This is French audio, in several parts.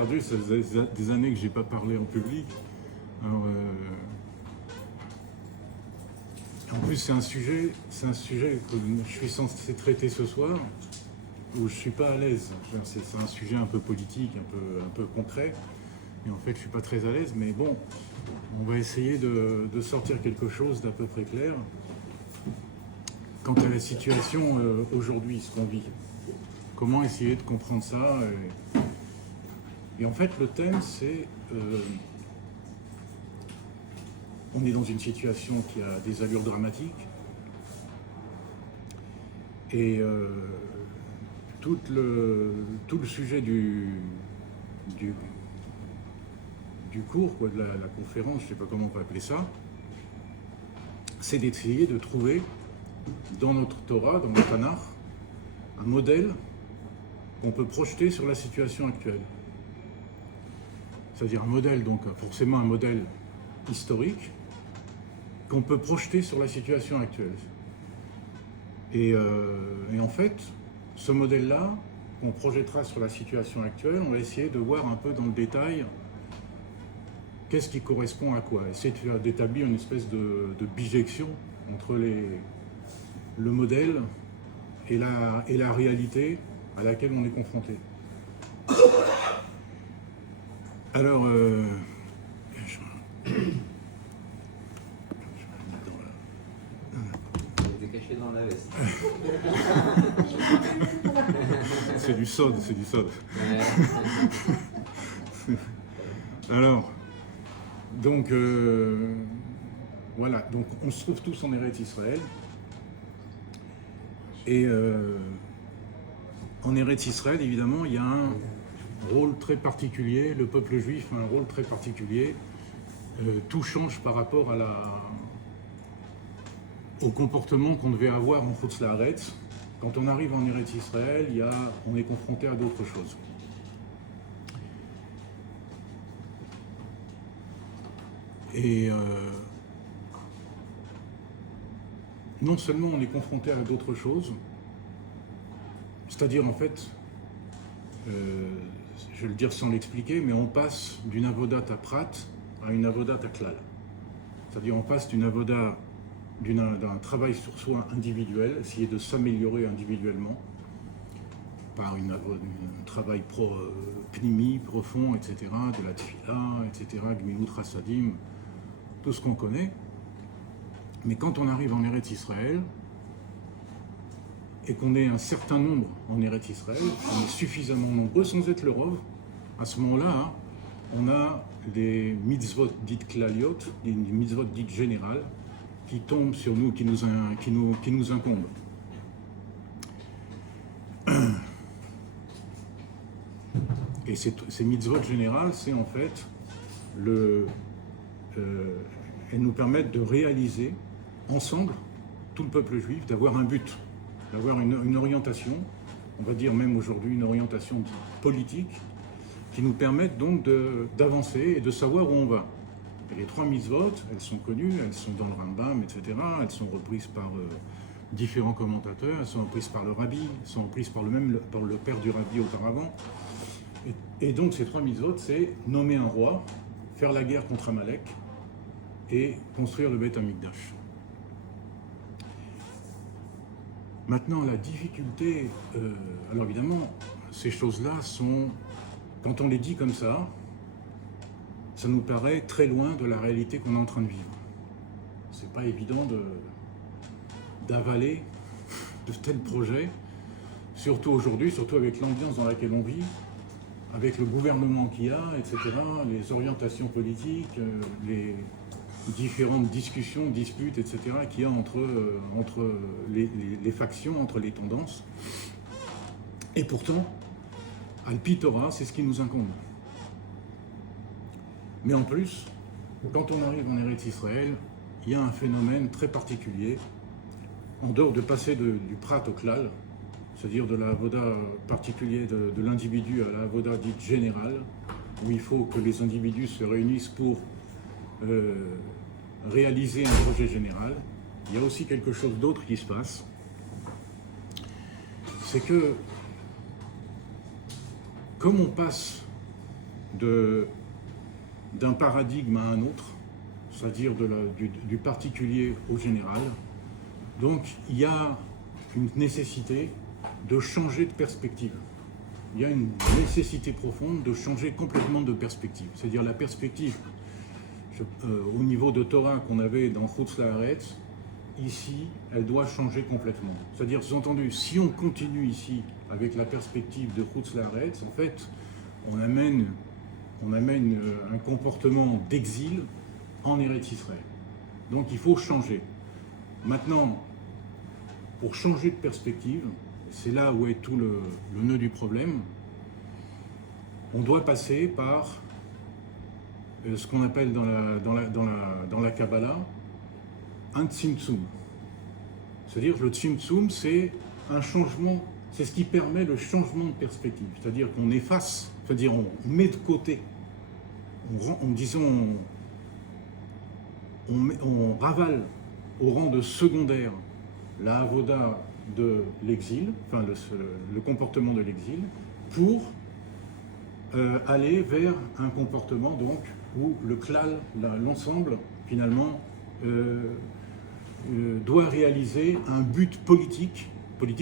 perdu, ça faisait des années que je n'ai pas parlé en public. Alors, en plus, c'est un sujet que je suis censé traiter ce soir, où je ne suis pas à l'aise. C'est un sujet un peu politique, un peu concret, et en fait, je ne suis pas très à l'aise, mais bon, on va essayer de sortir quelque chose d'à peu près clair quant à la situation aujourd'hui, ce qu'on vit. Comment essayer de comprendre ça et en fait, le thème, c'est... on est dans une situation qui a des allures dramatiques. Et tout le sujet du cours, quoi, de la conférence, je ne sais pas comment on peut appeler ça, c'est d'essayer de trouver dans notre Torah, dans le Tanakh, un modèle qu'on peut projeter sur la situation actuelle. C'est-à-dire un modèle, donc forcément un modèle historique, qu'on peut projeter sur la situation actuelle. Et en fait, ce modèle-là, qu'on projettera sur la situation actuelle, on va essayer de voir un peu dans le détail qu'est-ce qui correspond à quoi. Essayer d'établir une espèce de bijection entre le modèle et la réalité à laquelle on est confronté. Alors, Caché dans la veste. c'est du sod. Ouais. Alors, donc, voilà, donc on se trouve tous en Eretz Israël. Et en Eretz Israël, évidemment, il y a un rôle très particulier, le peuple juif a un rôle très particulier. Tout change par rapport au comportement qu'on devait avoir en Chutz La'aretz. Quand on arrive en Eretz Israël, on est confronté à d'autres choses. Et non seulement on est confronté à d'autres choses, c'est-à-dire en fait, je vais le dire sans l'expliquer, mais on passe d'une avodat à prat à une avodat à klal. C'est-à-dire on passe d'un travail sur soi individuel, essayer de s'améliorer individuellement, par un travail pnimi, profond, etc., de la tfila, etc., gmilut chassadim, tout ce qu'on connaît. Mais quand on arrive en Eretz Israël, et qu'on est un certain nombre en Eretz Israël, on est suffisamment nombreux sans être le rov, à ce moment-là, on a des mitzvot dites klaliot, des mitzvot dites générales, qui tombent sur nous, qui nous incombent. Et ces mitzvot générales, c'est en fait elles nous permettent de réaliser ensemble, tout le peuple juif, d'avoir un but, d'avoir une orientation, on va dire même aujourd'hui une orientation politique, qui nous permettent donc d'avancer et de savoir où on va. Et les trois mitzvot, elles sont connues, elles sont dans le Rambam, etc. Elles sont reprises par différents commentateurs, elles sont reprises par le rabbi, elles sont reprises par le père du rabbi auparavant. Et donc ces trois mitzvot, c'est nommer un roi, faire la guerre contre Amalek et construire le Beth Amikdash. Maintenant, la difficulté, alors évidemment, ces choses-là sont, quand on les dit comme ça nous paraît très loin de la réalité qu'on est en train de vivre. C'est pas évident d'avaler de tels projets, surtout aujourd'hui, surtout avec l'ambiance dans laquelle on vit, avec le gouvernement qu'il y a, etc., les orientations politiques, les différentes discussions, disputes, etc., qu'il y a entre les factions, entre les tendances. Et pourtant, Al-Pi Torah, c'est ce qui nous incombe. Mais en plus, quand on arrive en Eretz Israël, il y a un phénomène très particulier, en dehors de passer du prat au klal, c'est-à-dire de la avoda particulier de l'individu à la avoda dite générale, où il faut que les individus se réunissent pour réaliser un projet général. Il y a aussi quelque chose d'autre qui se passe, c'est que comme on passe d'un paradigme à un autre, c'est-à-dire du particulier au général. Donc il y a une nécessité de changer de perspective. Il y a une nécessité profonde de changer complètement de perspective. C'est-à-dire la perspective au niveau de Torah qu'on avait dans Chutz La'aretz, ici, elle doit changer complètement. C'est-à-dire, sous-entendu, si on continue ici avec la perspective de Chutz La'aretz, en fait, on amène un comportement d'exil en Eretz Israël. Donc il faut changer. Maintenant, pour changer de perspective, c'est là où est tout le nœud du problème, on doit passer par ce qu'on appelle dans la Kabbalah un tzimtzum. C'est-à-dire que le tzimtzum, c'est un changement, c'est ce qui permet le changement de perspective. C'est-à-dire qu'on efface, c'est-à-dire on met de côté, on ravale au rang de secondaire la avoda de l'exil, enfin le comportement de l'exil, pour aller vers un comportement donc où le klal, l'ensemble, finalement, doit réaliser un but politique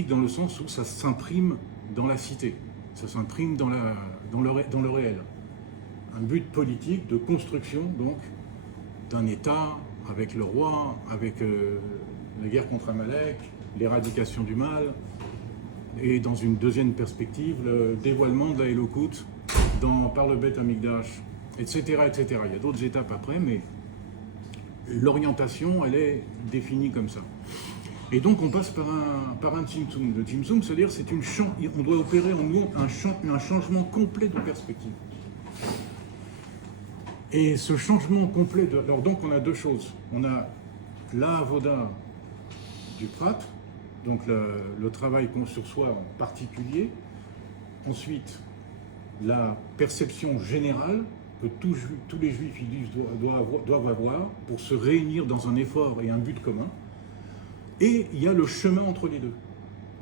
dans le sens où ça s'imprime dans la cité, ça s'imprime dans le réel. Un but politique de construction donc d'un État avec le roi, avec la guerre contre Amalek, l'éradication du mal, et dans une deuxième perspective, le dévoilement de la Elokut par le Beth Amikdash, etc., etc. Il y a d'autres étapes après, mais l'orientation, elle est définie comme ça. Et donc on passe par un tzimtzum. Le tzimtzum, c'est-à-dire on doit opérer en nous un changement complet de perspective. Et ce changement complet, alors donc on a deux choses. On a la avoda du prat, donc le travail sur soi en particulier. Ensuite, la perception générale que tous les juifs doivent avoir pour se réunir dans un effort et un but commun. Et il y a le chemin entre les deux,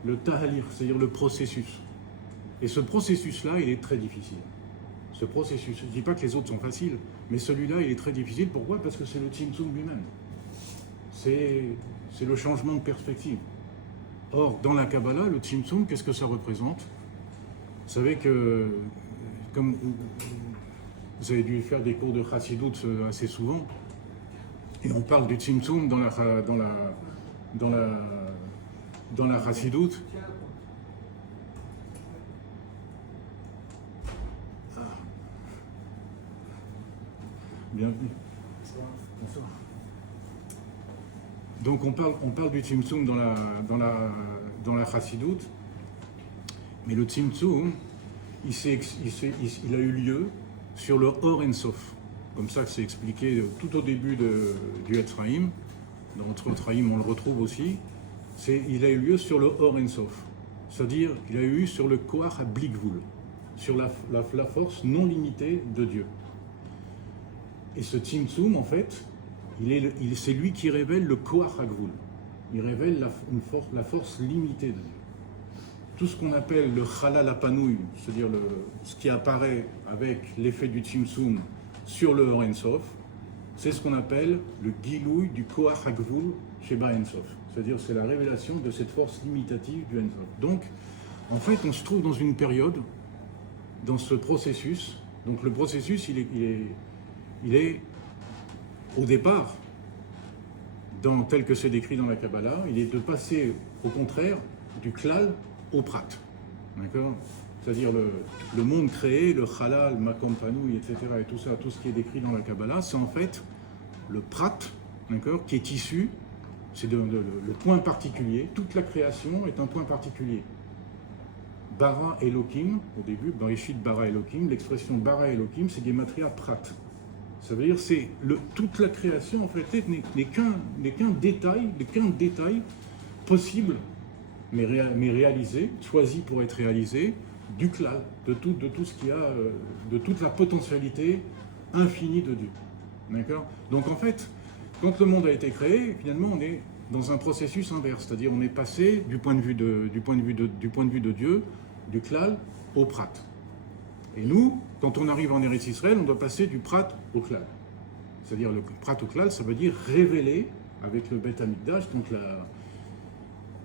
le tahalir, c'est-à-dire le processus. Et ce processus-là, il est très difficile. Ce processus, je ne dis pas que les autres sont faciles, mais celui-là, il est très difficile. Pourquoi ? Parce que c'est le tzimtzum lui-même. C'est le changement de perspective. Or, dans la Kabbalah, le tzimtzum, qu'est-ce que ça représente ? Vous savez que, comme vous avez dû faire des cours de Chassidut assez souvent, et on parle du tzimtzum dans la Chassidut. Bienvenue. Bonsoir. Donc on parle du tzimtzum dans la Chassidut, mais le tzimtzum, il a eu lieu sur le Or En Sof. Comme ça que c'est expliqué tout au début du Etzraïm. Dans notre Etzraïm, on le retrouve aussi. Il a eu lieu sur le Or En Sof. C'est-à-dire, il a eu sur le Koach HaBlikvul, sur la force non limitée de Dieu. Et ce tzimtzum, en fait, c'est lui qui révèle le Koach HaGvul. Il révèle la force limitée de Dieu. Tout ce qu'on appelle le Chalal HaPanouy, c'est-à-dire ce qui apparaît avec l'effet du tzimtzum sur le Or En Sof, c'est ce qu'on appelle le Gilouï du Koach HaGvul Sheba En Sof. C'est-à-dire c'est la révélation de cette force limitative du En Sof. Donc, en fait, on se trouve dans une période, dans ce processus. Donc le processus, il est au départ, tel que c'est décrit dans la Kabbalah, il est de passer au contraire du klal au prat. D'accord ? C'est-à-dire le monde créé, le halal, makom panouï, etc. et tout ça, tout ce qui est décrit dans la Kabbalah, c'est en fait le prat, d'accord, qui est issu, c'est le point particulier. Toute la création est un point particulier. Bara Elohim, au début, Bereshit Bara Elohim, l'expression Bara Elohim, c'est Gematria Prat. Ça veut dire que toute la création, en fait, n'est qu'un détail possible, mais réalisé, choisi pour être réalisé, du klal, de tout ce qu'il y a, de toute la potentialité infinie de Dieu. D'accord ? Donc en fait, quand le monde a été créé, finalement, on est dans un processus inverse, c'est-à-dire on est passé du point de vue de Dieu, du klal au prat. Et nous, quand on arrive en Eretz Israël, on doit passer du Prat au Klal. C'est-à-dire le Prat au Klal, ça veut dire révéler avec le Beth Amikdash, donc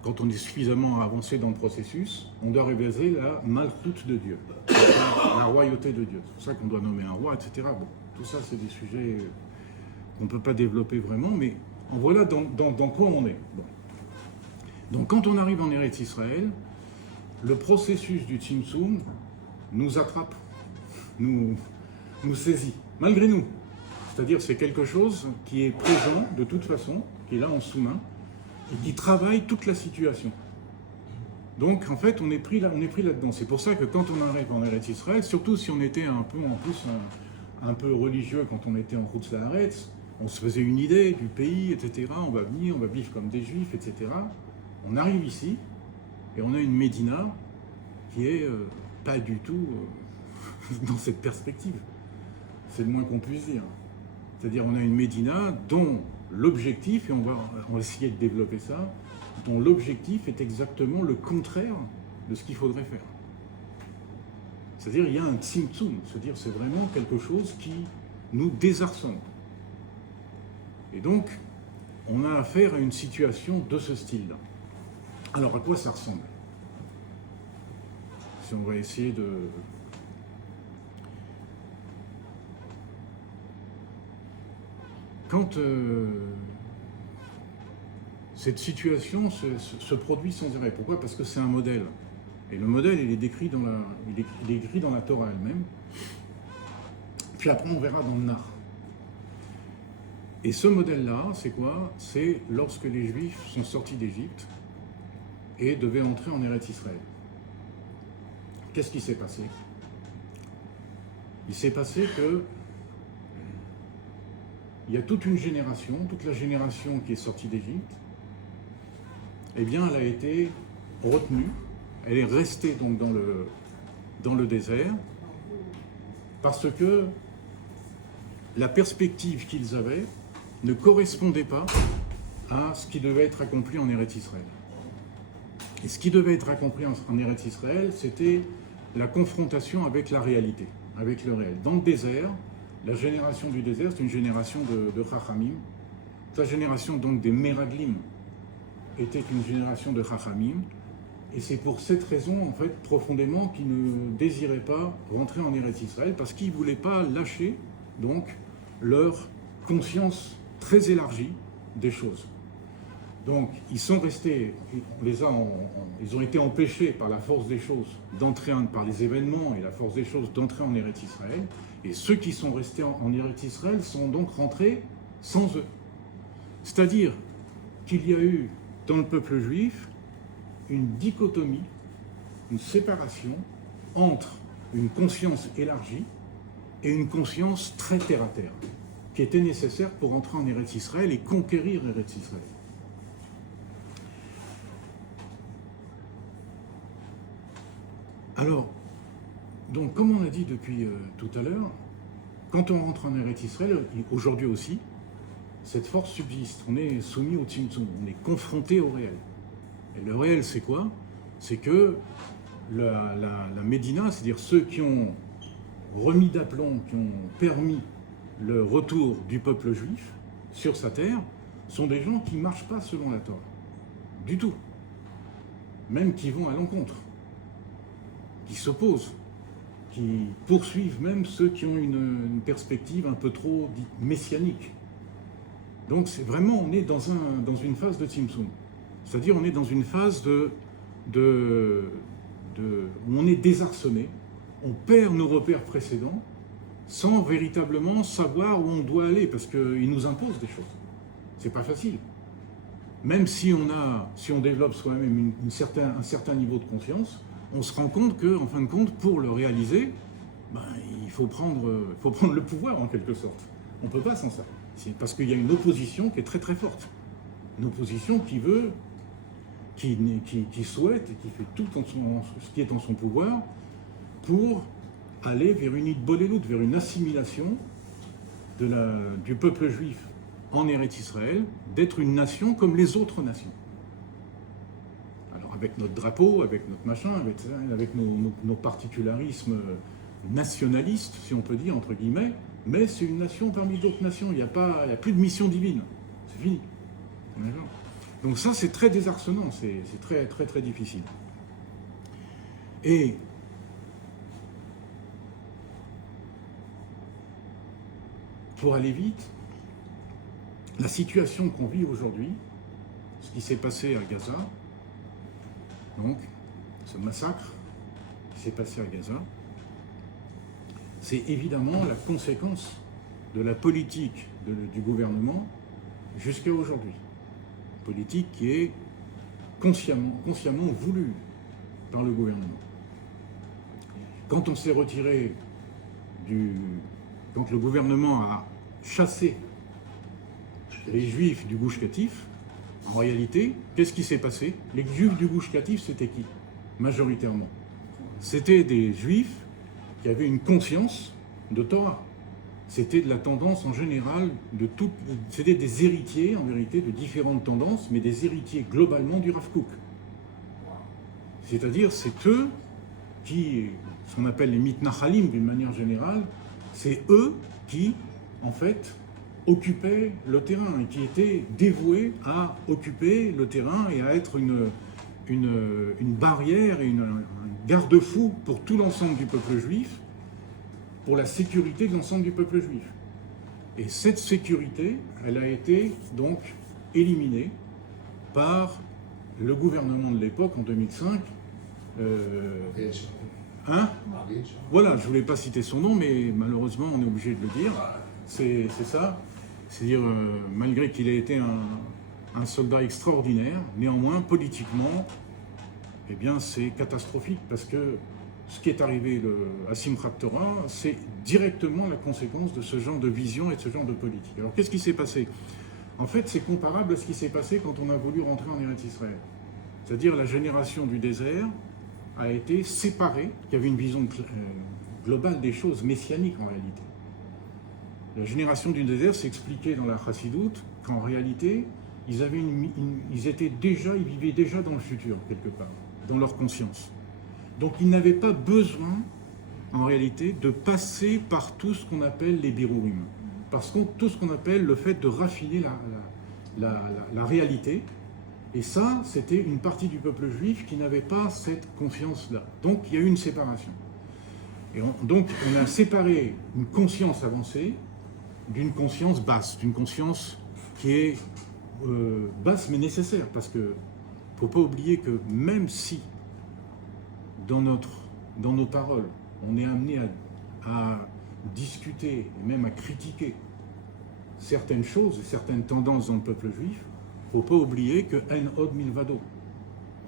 quand on est suffisamment avancé dans le processus, on doit révéler la Malchut de Dieu, la royauté de Dieu. C'est pour ça qu'on doit nommer un roi, etc. Bon, tout ça, c'est des sujets qu'on ne peut pas développer vraiment, mais en voilà dans quoi on est. Bon. Donc quand on arrive en Eretz Israël, le processus du Tzimtzum nous attrape, nous saisit, malgré nous. C'est-à-dire c'est quelque chose qui est présent de toute façon, qui est là en sous-main, et qui travaille toute la situation. Donc en fait on est pris là-dedans. C'est pour ça que quand on arrive en Eretz Israël, surtout si on était un peu religieux quand on était en Chutz La'aretz, on se faisait une idée du pays, etc. On va venir, on va vivre comme des juifs, etc. On arrive ici et on a une Médina qui est pas du tout dans cette perspective. C'est le moins qu'on puisse dire. C'est-à-dire on a une Médina dont l'objectif, et on va essayer de développer ça, dont l'objectif est exactement le contraire de ce qu'il faudrait faire. C'est-à-dire il y a un tzimtzum, c'est-à-dire c'est vraiment quelque chose qui nous désarçonne. Et donc, on a affaire à une situation de ce style-là. Alors, à quoi ça ressemble? Si on va essayer de... Quand cette situation se produit sans arrêt, pourquoi? Parce que c'est un modèle. Et le modèle, il est décrit dans la Torah elle-même. Puis après, on verra dans le Nar. Et ce modèle-là, c'est quoi? C'est lorsque les Juifs sont sortis d'Égypte et devaient entrer en Eretz Israël. Qu'est-ce qui s'est passé? Il s'est passé que il y a toute une génération, toute la génération qui est sortie d'Égypte, eh bien, elle a été retenue, elle est restée donc dans le désert, parce que la perspective qu'ils avaient ne correspondait pas à ce qui devait être accompli en Eretz Israël. Et ce qui devait être accompli en Eretz Israël, c'était la confrontation avec la réalité, avec le réel. Dans le désert, la génération du désert, c'est une génération de Chachamim. La génération donc des Meraglim était une génération de Chachamim. Et c'est pour cette raison, en fait, profondément, qu'ils ne désiraient pas rentrer en Eretz Israël, parce qu'ils ne voulaient pas lâcher, donc, leur conscience très élargie des choses. Donc, ils sont restés, ils ont été empêchés par la force des choses d'entrer, par les événements et la force des choses d'entrer en Eretz Israël. Et ceux qui sont restés en Eretz Israël sont donc rentrés sans eux. C'est-à-dire qu'il y a eu, dans le peuple juif, une dichotomie, une séparation entre une conscience élargie et une conscience très terre-à-terre, qui était nécessaire pour entrer en Eretz Israël et conquérir Eretz Israël. Alors, donc, comme on l'a dit depuis tout à l'heure, quand on rentre en Eretz Israël, aujourd'hui aussi, cette force subsiste. On est soumis au Tzimtzum, on est confronté au réel. Et le réel, c'est quoi? C'est que la Médina, c'est-à-dire ceux qui ont remis d'aplomb, qui ont permis le retour du peuple juif sur sa terre, sont des gens qui ne marchent pas selon la Torah. Du tout. Même qui vont à l'encontre, qui s'opposent, qui poursuivent même ceux qui ont une perspective un peu trop dite messianique. Donc c'est vraiment, on est dans une phase de Tzimtzum. C'est-à-dire on est dans une phase où on est désarçonné, on perd nos repères précédents sans véritablement savoir où on doit aller, parce qu'ils nous imposent des choses. C'est pas facile. Même si on développe soi-même un certain niveau de conscience, on se rend compte qu'en fin de compte, pour le réaliser, il faut prendre le pouvoir en quelque sorte. On ne peut pas sans ça. C'est parce qu'il y a une opposition qui est très très forte. Une opposition qui souhaite et qui fait tout ce qui est en son pouvoir pour aller vers une idboléloute, vers une assimilation du peuple juif en Eretz Israël, d'être une nation comme les autres nations. Alors avec notre drapeau, avec notre machin, avec nos particularismes nationaliste, si on peut dire, entre guillemets, mais c'est une nation parmi d'autres nations. Il n'y a plus de mission divine. C'est fini. D'accord ? Donc ça, c'est très désarçonnant, c'est très, très, très difficile. Et pour aller vite, la situation qu'on vit aujourd'hui, ce qui s'est passé à Gaza, donc ce massacre qui s'est passé à Gaza, c'est évidemment la conséquence de la politique du gouvernement jusqu'à aujourd'hui. Politique qui est consciemment voulue par le gouvernement. Quand on s'est retiré quand le gouvernement a chassé les Juifs du Gush Katif, en réalité, qu'est-ce qui s'est passé? Les Juifs du Gush Katif, c'était qui? Majoritairement. C'était des Juifs qui avaient une conscience de Torah. C'était de la tendance en général c'était des héritiers, en vérité, de différentes tendances, mais des héritiers globalement du Rav Kook. C'est-à-dire, c'est eux qui, ce qu'on appelle les mitnachalim d'une manière générale, c'est eux qui, en fait, occupaient le terrain et qui étaient dévoués à occuper le terrain et à être une barrière et un garde-fou pour tout l'ensemble du peuple juif, pour la sécurité de l'ensemble du peuple juif. Et cette sécurité, elle a été donc éliminée par le gouvernement de l'époque en 2005. Voilà, je ne voulais pas citer son nom, mais malheureusement, on est obligé de le dire. C'est ça. C'est-à-dire, malgré qu'il ait été un soldat extraordinaire, néanmoins, politiquement, eh bien, c'est catastrophique parce que ce qui est arrivé à Simchat Torah, c'est directement la conséquence de ce genre de vision et de ce genre de politique. Alors, qu'est-ce qui s'est passé? En fait, c'est comparable à ce qui s'est passé quand on a voulu rentrer en Eretz Israël. C'est-à-dire, la génération du désert a été séparée, qui avait une vision globale des choses, messianique en réalité. La génération du désert s'expliquait dans la Chassidoute qu'en réalité, ils vivaient déjà dans le futur, quelque part, dans leur conscience. Donc ils n'avaient pas besoin, en réalité, de passer par tout ce qu'on appelle les birourim. Parce que tout ce qu'on appelle le fait de raffiner la réalité. Et ça, c'était une partie du peuple juif qui n'avait pas cette conscience-là. Donc il y a eu une séparation. Et donc on a séparé une conscience avancée d'une conscience basse, d'une conscience qui est basse mais nécessaire. Parce qu'il ne faut pas oublier que même si dans nos paroles, on est amené à discuter et même à critiquer certaines choses et certaines tendances dans le peuple juif, il ne faut pas oublier que En Od Milvado,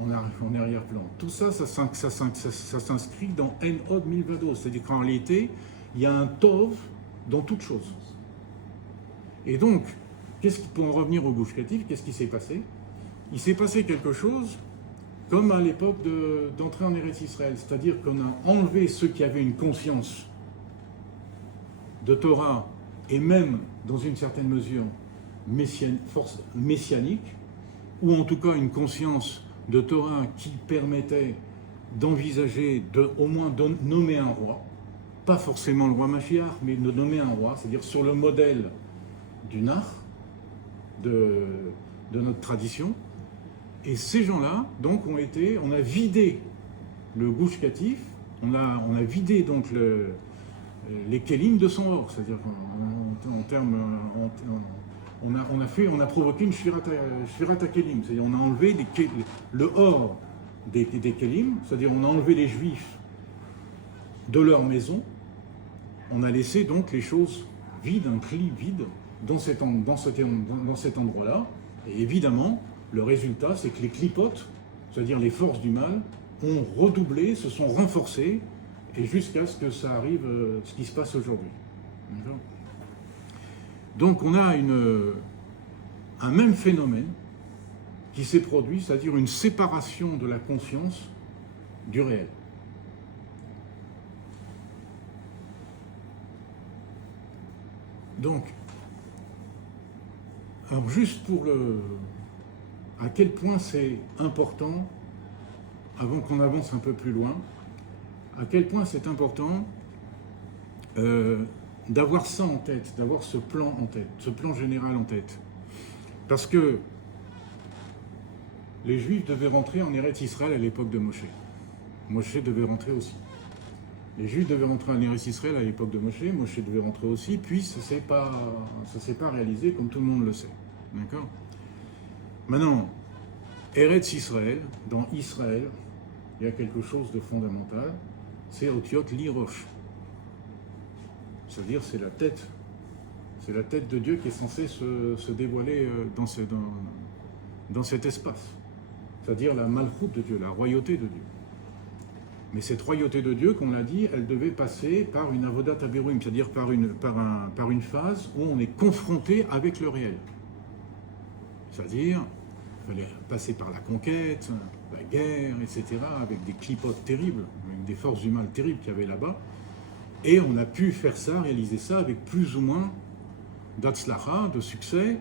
en arrière-plan. Tout ça, ça s'inscrit dans En Od Milvado. C'est-à-dire qu'en réalité, il y a un Tov dans toute chose. Et donc, pour en revenir au Gush Katif, qu'est-ce qui s'est passé? Il s'est passé quelque chose comme à l'époque d'entrer en Eretz Israël, c'est-à-dire qu'on a enlevé ceux qui avaient une conscience de Torah et même, dans une certaine mesure, messianique, ou en tout cas une conscience de Torah qui permettait d'envisager, au moins de nommer un roi, pas forcément le roi Mashiach, mais de nommer un roi, c'est-à-dire sur le modèle du Nach, de notre tradition. Et ces gens-là, donc, on a vidé le Gush Katif, on a vidé donc les Kélim de son or, c'est-à-dire en termes, on a provoqué une Shvirat HaKelim, c'est-à-dire on a enlevé le or des Kélim, c'est-à-dire on a enlevé les Juifs de leur maison, on a laissé donc les choses vides, un cli vide dans cet endroit-là, et évidemment, le résultat, c'est que les clipotes, c'est-à-dire les forces du mal, ont redoublé, se sont renforcées, et jusqu'à ce que ça arrive, ce qui se passe aujourd'hui. Donc on a un même phénomène qui s'est produit, c'est-à-dire une séparation de la conscience du réel. Donc, alors juste pour à quel point c'est important, avant qu'on avance un peu plus loin, à quel point c'est important d'avoir ça en tête, d'avoir ce plan en tête, ce plan général en tête. Parce que les Juifs devaient rentrer en Eretz Israël à l'époque de Moshe. Moshe devait rentrer aussi. Les Juifs devaient rentrer en Eretz Israël à l'époque de Moshe. Moshe devait rentrer aussi, puis ça ne s'est pas réalisé comme tout le monde le sait. D'accord ? Maintenant, Eretz Israël, dans Israël, il y a quelque chose de fondamental, c'est Otiot Lirosh. C'est-à-dire, c'est la tête de Dieu qui est censée se dévoiler dans cet espace. C'est-à-dire la malchoute de Dieu, la royauté de Dieu. Mais cette royauté de Dieu, qu'on l'a dit, elle devait passer par une avodat aberouim, c'est-à-dire par une phase où on est confronté avec le réel. C'est-à-dire, il fallait passer par la conquête, la guerre, etc., avec des clipotes terribles, avec des forces du mal terribles qu'il y avait là-bas. Et on a pu faire ça, réaliser ça, avec plus ou moins d'atzlacha, de succès,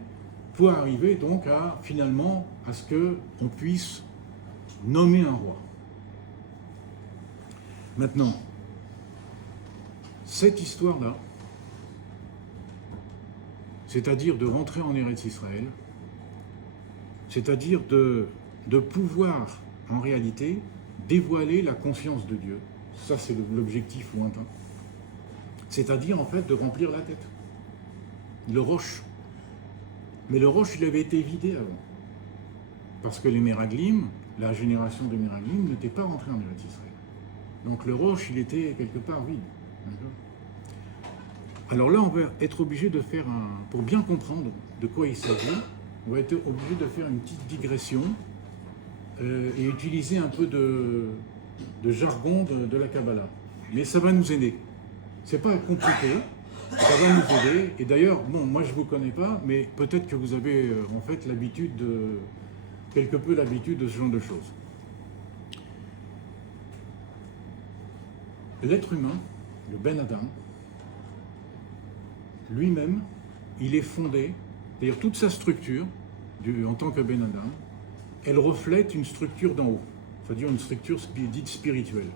pour arriver donc finalement à ce qu'on puisse nommer un roi. Maintenant, cette histoire-là, c'est-à-dire de rentrer en Eretz Israël, c'est-à-dire de pouvoir, en réalité, dévoiler la conscience de Dieu, ça c'est l'objectif lointain, c'est-à-dire en fait de remplir la tête, le roche. Mais le roche, il avait été vidé avant. Parce que les Meraglim, la génération des Meraglim, n'était pas rentrée en Eretz Israël. Donc le roche, il était quelque part vide. Alors là, on va être obligé de faire pour bien comprendre de quoi il s'agit, on va être obligé de faire une petite digression et utiliser un peu de jargon de la Kabbalah. Mais ça va nous aider. C'est pas compliqué. Ça va nous aider. Et d'ailleurs, bon, moi je ne vous connais pas, mais peut-être que vous avez en fait quelque peu l'habitude de ce genre de choses. L'être humain, le Ben Adam, lui-même, il est fondé, c'est-à-dire toute sa structure, en tant que Ben Adam, elle reflète une structure d'en haut, c'est-à-dire une structure dite spirituelle.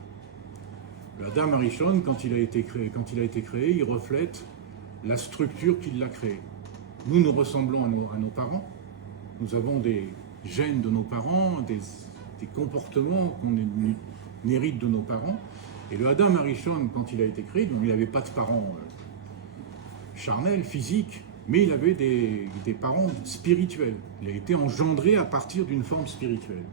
L'Adam Arishon, quand il a été créé, il reflète la structure qui l'a créé. Nous ressemblons à nos parents. Nous avons des gènes de nos parents, des comportements qu'on hérite de nos parents. Et le Adam Arishon, quand il a été créé, donc il n'avait pas de parents charnels, physiques, mais il avait des parents spirituels. Il a été engendré à partir d'une forme spirituelle,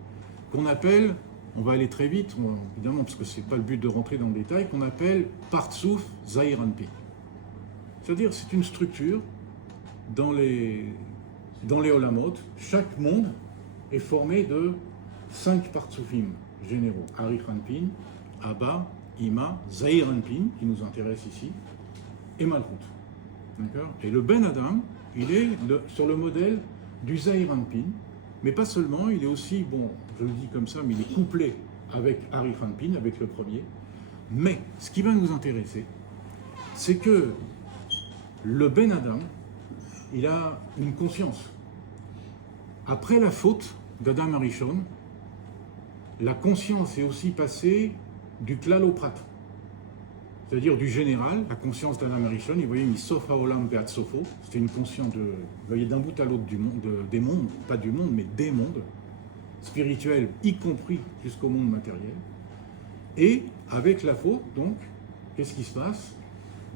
qu'on appelle, on va aller très vite, évidemment, parce que ce n'est pas le but de rentrer dans le détail, qu'on appelle Partsouf Zahir Anpi. C'est-à-dire, c'est une structure dans les Olamot. Chaque monde est formé de 5 Partsoufim généraux. Arich Anpin, Abba, Ima, Zahir Anpin, qui nous intéresse ici, et Malchut. D'accord ? Et le Ben Adam, il est sur le modèle du Zahir Anpin, mais pas seulement, il est aussi, bon, je le dis comme ça, mais il est couplé avec Arich Anpin, avec le premier. Mais ce qui va nous intéresser, c'est que le Ben Adam, il a une conscience. Après la faute d'Adam Arishon, la conscience est aussi passée du klal au prat, c'est-à-dire du général, la conscience d'Adam Arishon. Vous voyez, Misof haolam be'at sofo, c'était une conscience vous voyez, d'un bout à l'autre des mondes, pas du monde, mais des mondes, spirituels, y compris jusqu'au monde matériel. Et avec la faute, donc, qu'est-ce qui se passe ?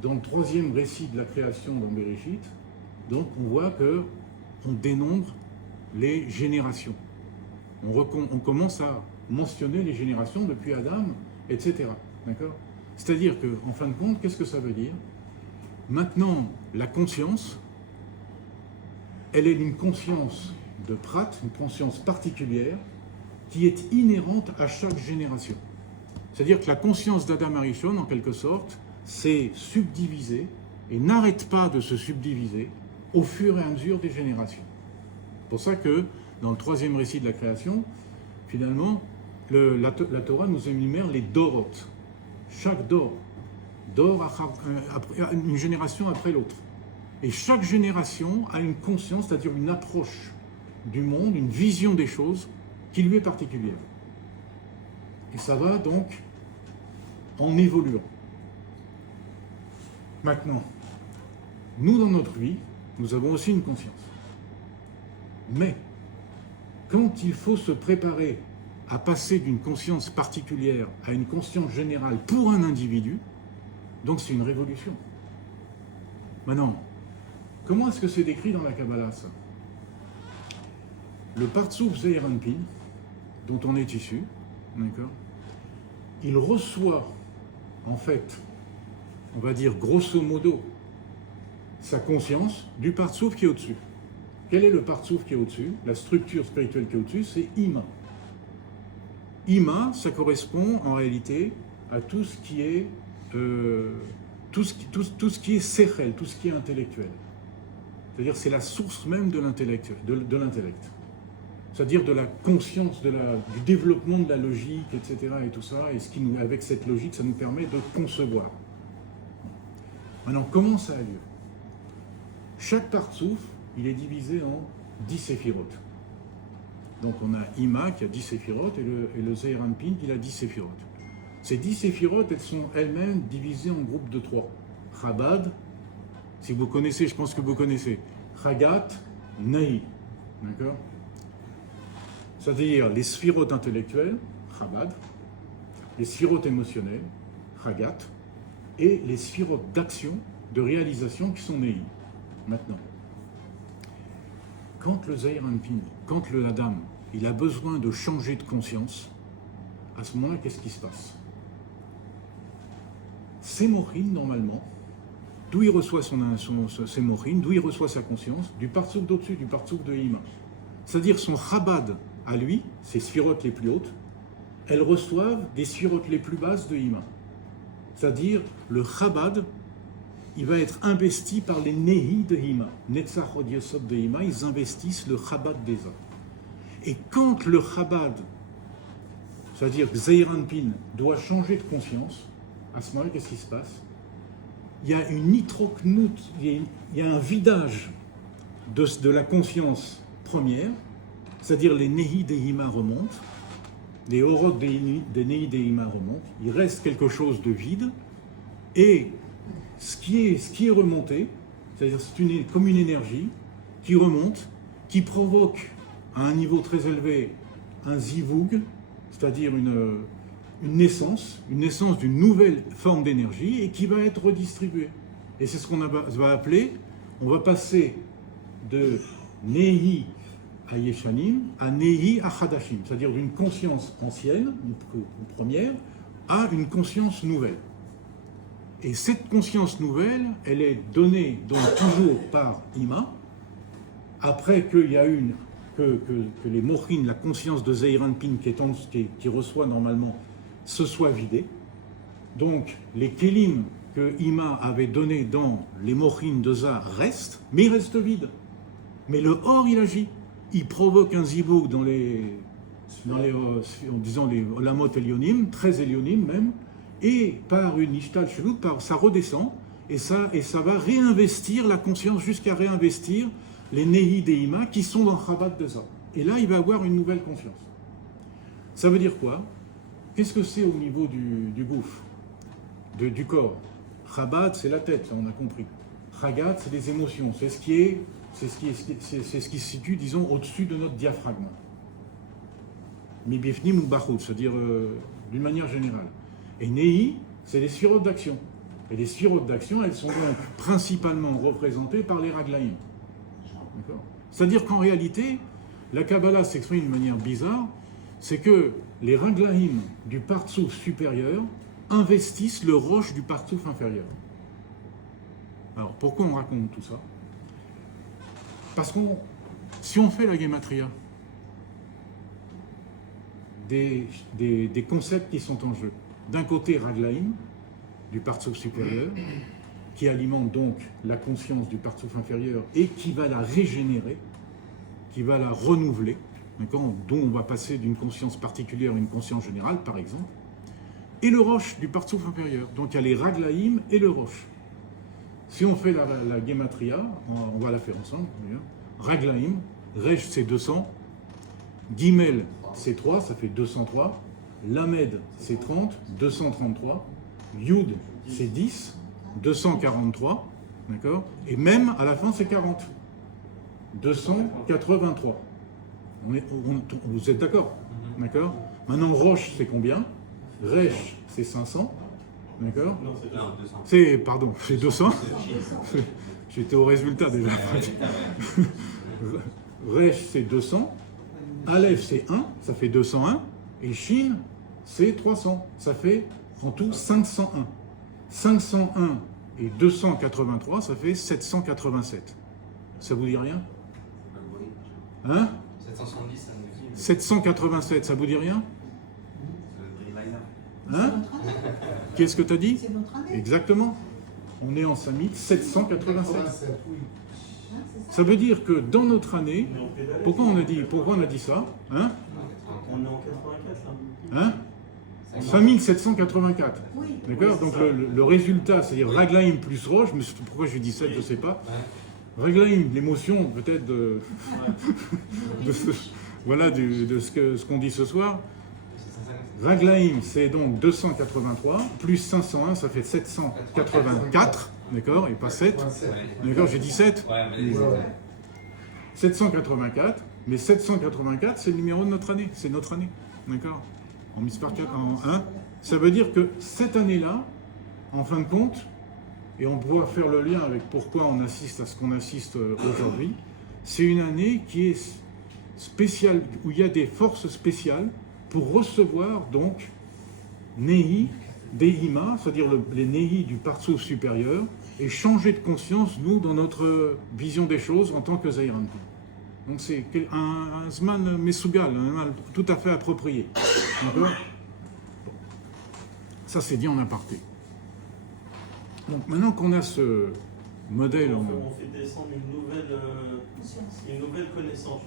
Dans le troisième récit de la création dans Bereshit, donc on voit qu'on dénombre les générations. On commence à mentionner les générations depuis Adam, etc. D'accord ? C'est-à-dire qu'en fin de compte, qu'est-ce que ça veut dire ? Maintenant, la conscience, elle est une conscience de Prat, une conscience particulière, qui est inhérente à chaque génération. C'est-à-dire que la conscience d'Adam Arishon, en quelque sorte, s'est subdivisée et n'arrête pas de se subdiviser au fur et à mesure des générations. C'est pour ça que, dans le troisième récit de la création, finalement, la Torah nous énumère les Dorot. Chaque Dor, une génération après l'autre. Et chaque génération a une conscience, c'est-à-dire une approche du monde, une vision des choses qui lui est particulière. Et ça va donc en évoluant. Maintenant, nous, dans notre vie, nous avons aussi une conscience. Mais, quand il faut se préparer à passer d'une conscience particulière à une conscience générale pour un individu, donc c'est une révolution. Maintenant, comment est-ce que c'est décrit dans la Kabbalah, ça? Le Partsouf Zeir Anpin, dont on est issu, d'accord, il reçoit, en fait, on va dire grosso modo, sa conscience du Partsouf qui est au-dessus. Quel est le Partsouf qui est au-dessus? La structure spirituelle qui est au-dessus, c'est Ima. Ima, ça correspond en réalité à tout ce qui est tout ce qui est sechel, tout ce qui est intellectuel. C'est-à-dire c'est la source même de l'intellect, c'est-à-dire de la conscience, du développement de la logique, etc. et tout ça, et avec cette logique, ça nous permet de concevoir. Maintenant, comment ça a lieu? Chaque partsouf, il est divisé en 10 séphirotes. Donc on a Ima qui a 10 séphirotes et le Zeir Anpin qui a 10 séphirotes. Ces 10 séphirotes, elles sont elles-mêmes divisées en groupes de 3. Chabad, si vous connaissez, je pense que vous connaissez. Chagat, Nahi. D'accord? C'est-à-dire les sphirotes intellectuelles, Chabad, les sphirotes émotionnelles, Chagat, et les sphirotes d'action, de réalisation qui sont Nahi. Maintenant, quand le Zeir Anpin, quand le Adam, il a besoin de changer de conscience, à ce moment-là, qu'est-ce qui se passe? Ses mochines, normalement, d'où il reçoit ses mochines, d'où il reçoit sa conscience, du partsouf d'au-dessus, du partsouf de Ima. C'est-à-dire son Chabad à lui, ses sphirotes les plus hautes, elles reçoivent des sphirotes les plus basses de Ima. C'est-à-dire le Chabad, il va être investi par les Nehi de Ima. Netzach Od Yesod de Ima, ils investissent le Chabad des hommes. Et quand le Chabad, c'est-à-dire que Zeir Anpin, doit changer de conscience, à ce moment-là, qu'est-ce qui se passe? Il y a une nitroknout, il y a un vidage de la conscience première, c'est-à-dire les Nehi de Ima remontent, les Orot des Nehi de Ima remontent, il reste quelque chose de vide, et ce qui est remonté, c'est-à-dire c'est comme une énergie qui remonte, qui provoque à un niveau très élevé un zivug, c'est-à-dire une naissance d'une nouvelle forme d'énergie et qui va être redistribuée. Et c'est ce qu'on va appeler, on va passer de Nehi à Yeshanim à Nehi à Chadashim, c'est-à-dire d'une conscience ancienne, une première, à une conscience nouvelle. Et cette conscience nouvelle, elle est donnée donc toujours par Ima, après qu'il y a que les mochines, la conscience de Zeir Anpin qui reçoit normalement, se soit vidée. Donc les kélim que Ima avait donnés dans les mochines de Za restent, mais ils restent vides. Mais le Or, il agit. Il provoque un zivou dans les Olamot Elyonim, très Elyonim même, et par une Ishtal Shelut, ça redescend, et ça va réinvestir la conscience jusqu'à réinvestir les Nehi Deima qui sont dans Chabad de Za. Et là, il va avoir une nouvelle conscience. Ça veut dire quoi? Qu'est-ce que c'est au niveau du gouffre, du corps? Chabad, c'est la tête, ça on a compris. Chagat, c'est les émotions, c'est ce qui se situe, disons, au-dessus de notre diaphragme. Mibifnim ou Bachut, c'est-à-dire d'une manière générale. Et Nehi, c'est les sphirotes d'action. Et les sphirotes d'action, elles sont donc principalement représentées par les Raglaïm. D'accord? C'est-à-dire qu'en réalité, la Kabbalah s'exprime d'une manière bizarre, c'est que les Raglaïm du Partsouf supérieur investissent le roche du Partsouf inférieur. Alors, pourquoi on raconte tout ça? Parce que si on fait la Gematria, des concepts qui sont en jeu. D'un côté, Raglaïm, du Partsouf supérieur, qui alimente donc la conscience du Partsouf inférieur et qui va la régénérer, qui va la renouveler, dont on va passer d'une conscience particulière à une conscience générale, par exemple, et le roche du Partsouf inférieur. Donc il y a les Raglaïm et le roche. Si on fait la Gematria, on va la faire ensemble, Raglaïm, Rej c'est 200, Gimel c'est 3, ça fait 203, Lamed c'est 30, 233, Yud c'est 10, 243, d'accord? Et même à la fin, c'est 40. 283. Vous êtes d'accord? D'accord? Maintenant, Roche, c'est combien? Resh, c'est 500. D'accord? Non, 200. Pardon, c'est 200. J'étais au résultat déjà. Resh, c'est 200. Aleph, c'est 1, ça fait 201. Et Shin, c'est 300. Ça fait en tout 501. 501 et 283, ça fait 787. Ça vous dit rien? Hein? 770, ça nous dit. 787, ça vous dit rien? C'est le Dreamliner. Hein? Qu'est-ce que tu as dit? C'est notre année. Exactement. On est en 5787. Oui. Ça veut dire que dans notre année, pourquoi on a dit ça? Hein? On est en 84 Hein? 5784. Oui. D'accord? Donc le résultat, c'est-à-dire Raglaïm plus Roche, mais pourquoi je dis 7, je ne sais pas. Raglaïm, l'émotion peut-être de ce qu'on dit ce soir. Raglaïm, c'est donc 283, plus 501, ça fait 784, d'accord? Et pas 7. D'accord, j'ai dit 7. Ouais, mais 784, mais 784, c'est le numéro de notre année, c'est notre année, d'accord? En mise par 4, en 1. Ça veut dire que cette année-là, en fin de compte, et on pourra faire le lien avec pourquoi on assiste à ce qu'on assiste aujourd'hui, c'est une année qui est spéciale, où il y a des forces spéciales pour recevoir donc Nehi, Dehima, c'est-à-dire les Nehi du Partsouf supérieur, et changer de conscience, nous, dans notre vision des choses en tant que Zayran. Donc c'est un Zman Mesougal, un mal tout à fait approprié. D'accord ? Ça, c'est dit en aparté. Donc maintenant qu'on a ce modèle... On fait descendre une nouvelle connaissance.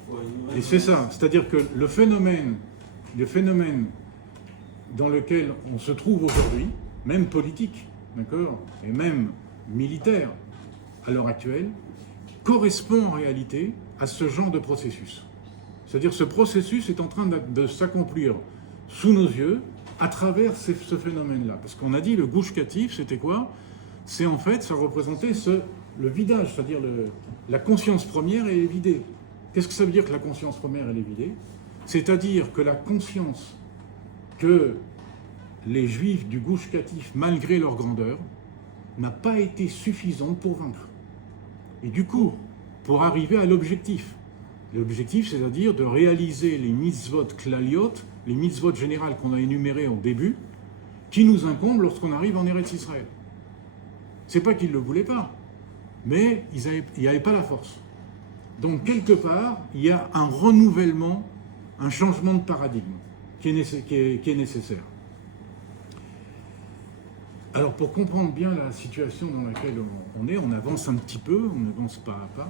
Et c'est ça, c'est-à-dire que le phénomène dans lequel on se trouve aujourd'hui, même politique, d'accord, et même militaire à l'heure actuelle, correspond en réalité à ce genre de processus. C'est-à-dire ce processus est en train de s'accomplir sous nos yeux à travers ce phénomène-là. Parce qu'on a dit le Gush Katif, c'était quoi? C'est en fait, ça représentait le vidage, c'est-à-dire la conscience première, elle est vidée. Qu'est-ce que ça veut dire que la conscience première, elle est vidée? C'est-à-dire que la conscience que les Juifs du Gush Katif, malgré leur grandeur, n'a pas été suffisante pour vaincre. Et du coup, pour arriver à l'objectif. L'objectif, c'est-à-dire de réaliser les mitzvot klaliot, les mitzvot générales qu'on a énumérées au début, qui nous incombent lorsqu'on arrive en Eretz Israël. C'est pas qu'ils ne le voulaient pas, mais il n'y avait pas la force. Donc, quelque part, il y a un renouvellement, un changement de paradigme qui est nécessaire. Alors, pour comprendre bien la situation dans laquelle on avance un petit peu, on avance pas à pas.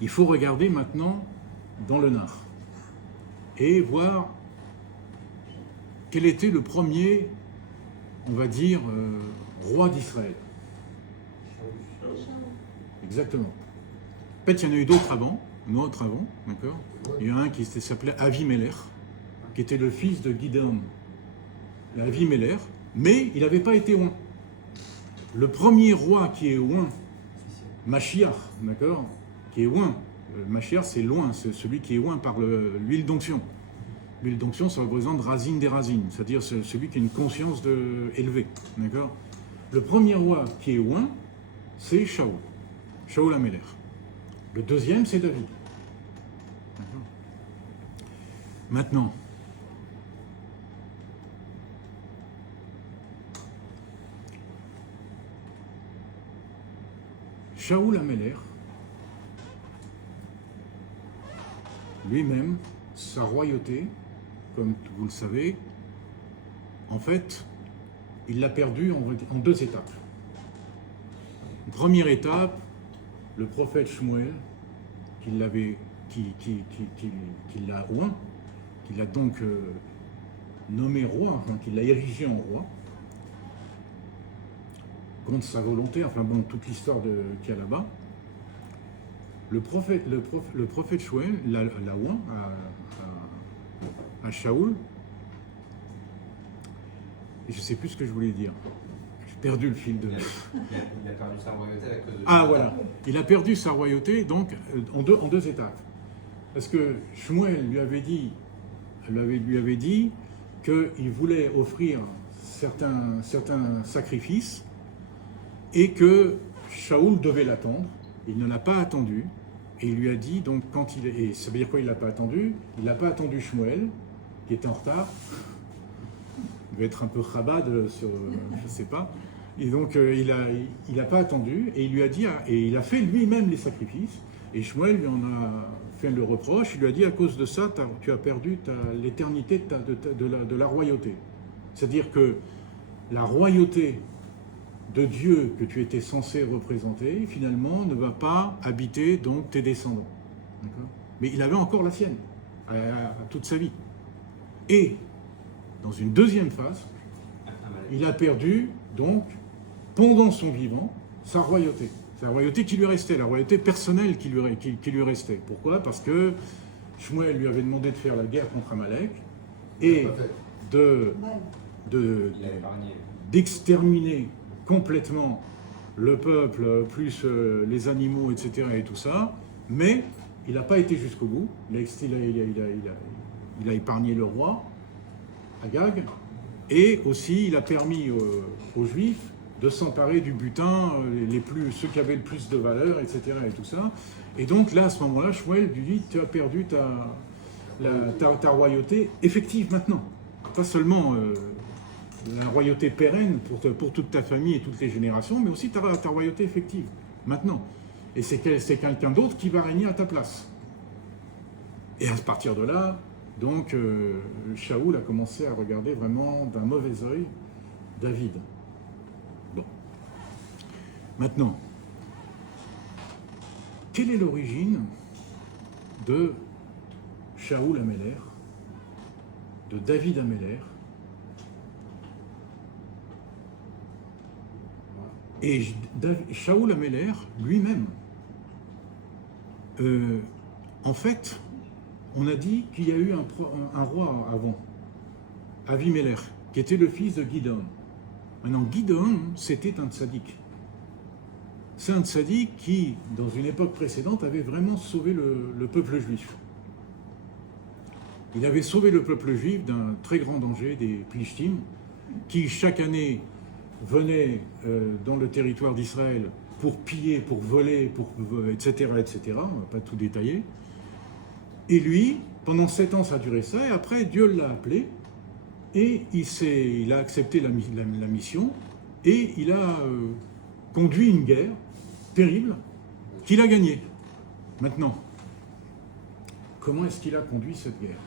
Il faut regarder maintenant dans le Nar et voir quel était le premier, on va dire, roi d'Israël. Exactement. En fait, il y en a eu d'autres avant, d'accord. Il y en a un qui s'appelait Avimelech, qui était le fils de Gideon. Avimelech, mais il n'avait pas été oint. Le premier roi qui est oint, Mashiach, d'accord, qui est oint. Mashiach, c'est loin, c'est celui qui est oint par l'huile d'onction. L'huile d'onction, ça représente Razine des Razines, c'est-à-dire celui qui a une conscience élevée, d'accord. Le premier roi qui est oint, c'est Shaoul, Shaoul Amelech. Le deuxième, c'est David. D'accord. Maintenant, Shaoul Amelech, lui-même, sa royauté, comme vous le savez, en fait, il l'a perdue en deux étapes. Première étape, le prophète Shmuel, qui l'a oint, qui l'a donc nommé roi, enfin, qui l'a érigé en roi, contre sa volonté, enfin bon, toute l'histoire qu'il y a là-bas. Le prophète Shmuel l'a oint à Shaoul, et je ne sais plus ce que je voulais dire. perdu le fil de... Il a perdu sa royauté avec cause de... Ah voilà, il a perdu sa royauté donc en deux étapes. Parce que Shmuel lui avait dit qu'il voulait offrir certains sacrifices et que Shaoul devait l'attendre. Il ne l'a pas attendu et il lui a dit, donc quand il est... Et ça veut dire quoi il ne l'a pas attendu? Il n'a pas attendu Shmuel, qui était en retard. Il devait être un peu chabad sur... je ne sais pas. Et donc il a pas attendu et il lui a dit, et il a fait lui-même les sacrifices. Et Shmuel lui en a fait le reproche, il lui a dit à cause de ça, tu as perdu l'éternité de la royauté. C'est-à-dire que la royauté de Dieu que tu étais censé représenter, finalement, ne va pas habiter donc tes descendants. Mais il avait encore la sienne, à toute sa vie. Et, dans une deuxième phase, il a perdu, donc, pendant son vivant, sa royauté. C'est la royauté qui lui restait, la royauté personnelle qui lui restait. Pourquoi? Parce que Shmuel lui avait demandé de faire la guerre contre Amalek et d'exterminer complètement le peuple, plus les animaux, etc. et tout ça, mais il n'a pas été jusqu'au bout. Il a épargné le roi, Agag, et aussi il a permis aux Juifs de s'emparer du butin, ceux qui avaient le plus de valeur, etc. et tout ça. Et donc là, à ce moment-là, Shmuel lui dit, tu as perdu ta royauté effective maintenant. Pas seulement la royauté pérenne pour toute ta famille et toutes les générations, mais aussi ta royauté effective, maintenant. Et c'est quelqu'un d'autre qui va régner à ta place. Et à partir de là, donc, Shaoul a commencé à regarder vraiment d'un mauvais œil David. Bon. Maintenant, quelle est l'origine de Shaoul Améler, de David Améler et Shaoul Améler lui-même? En fait, on a dit qu'il y a eu un roi avant, Avimelech, qui était le fils de Gidon. Maintenant, Gidon, c'était un tzaddik. C'est un tzaddik qui, dans une époque précédente, avait vraiment sauvé le peuple juif. Il avait sauvé le peuple juif d'un très grand danger, des Plishtim, qui chaque année venaient dans le territoire d'Israël pour piller, pour voler, etc., etc. On ne va pas tout détailler. Et lui, pendant 7 ans, ça a duré ça, et après, Dieu l'a appelé, et il a accepté la mission, et il a conduit une guerre terrible qu'il a gagnée. Maintenant, comment est-ce qu'il a conduit cette guerre?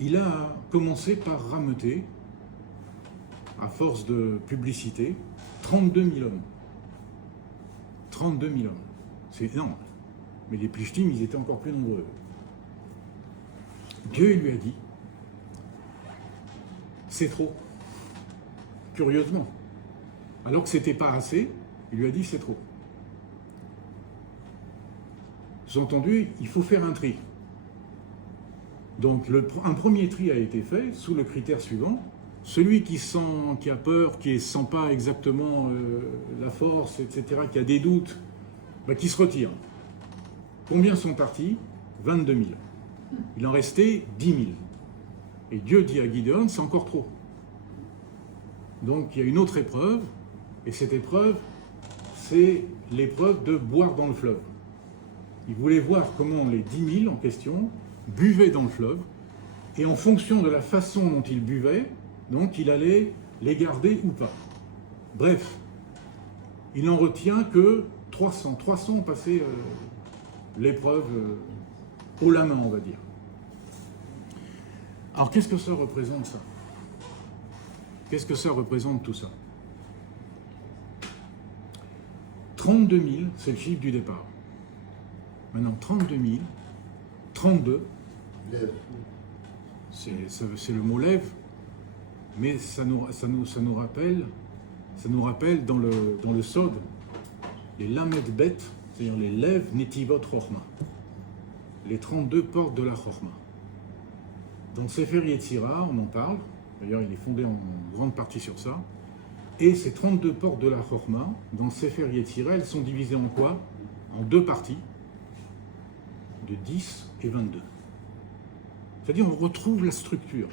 Il a commencé par rameuter, à force de publicité, 32 000 hommes. 32 000 hommes. C'est énorme. Mais les Plishtim, ils étaient encore plus nombreux. Dieu lui a dit, c'est trop. Curieusement. Alors que c'était pas assez, il lui a dit, c'est trop. Sous-entendu, il faut faire un tri. Donc un premier tri a été fait sous le critère suivant. Celui qui a peur, qui ne sent pas exactement la force, etc., qui a des doutes, qui se retire. Combien sont partis? 22 000. Il en restait 10 000. Et Dieu dit à Gideon, c'est encore trop. Donc il y a une autre épreuve, et cette épreuve, c'est l'épreuve de boire dans le fleuve. Il voulait voir comment les 10 000 en question buvaient dans le fleuve, et en fonction de la façon dont ils buvaient, donc il allait les garder ou pas. Bref, il n'en retient que 300. 300 ont passé l'épreuve haut la main, on va dire. Alors qu'est-ce que ça représente, ça? Qu'est-ce que ça représente, tout ça? 32 000, c'est le chiffre du départ. Maintenant, 32 000, 32, c'est le mot lève, mais ça nous rappelle dans le Sod, les Lamed Bet, c'est-à-dire les lèves Netivot Chochma, les 32 portes de la Chochma. Dans le Sefer Yetzira, on en parle, D'ailleurs, il est fondé en grande partie sur ça. Et ces 32 portes de la Chorma, dans le Sefer Yetzira, elles sont divisées en quoi? En deux parties, de 10 et 22. C'est-à-dire, on retrouve la structure.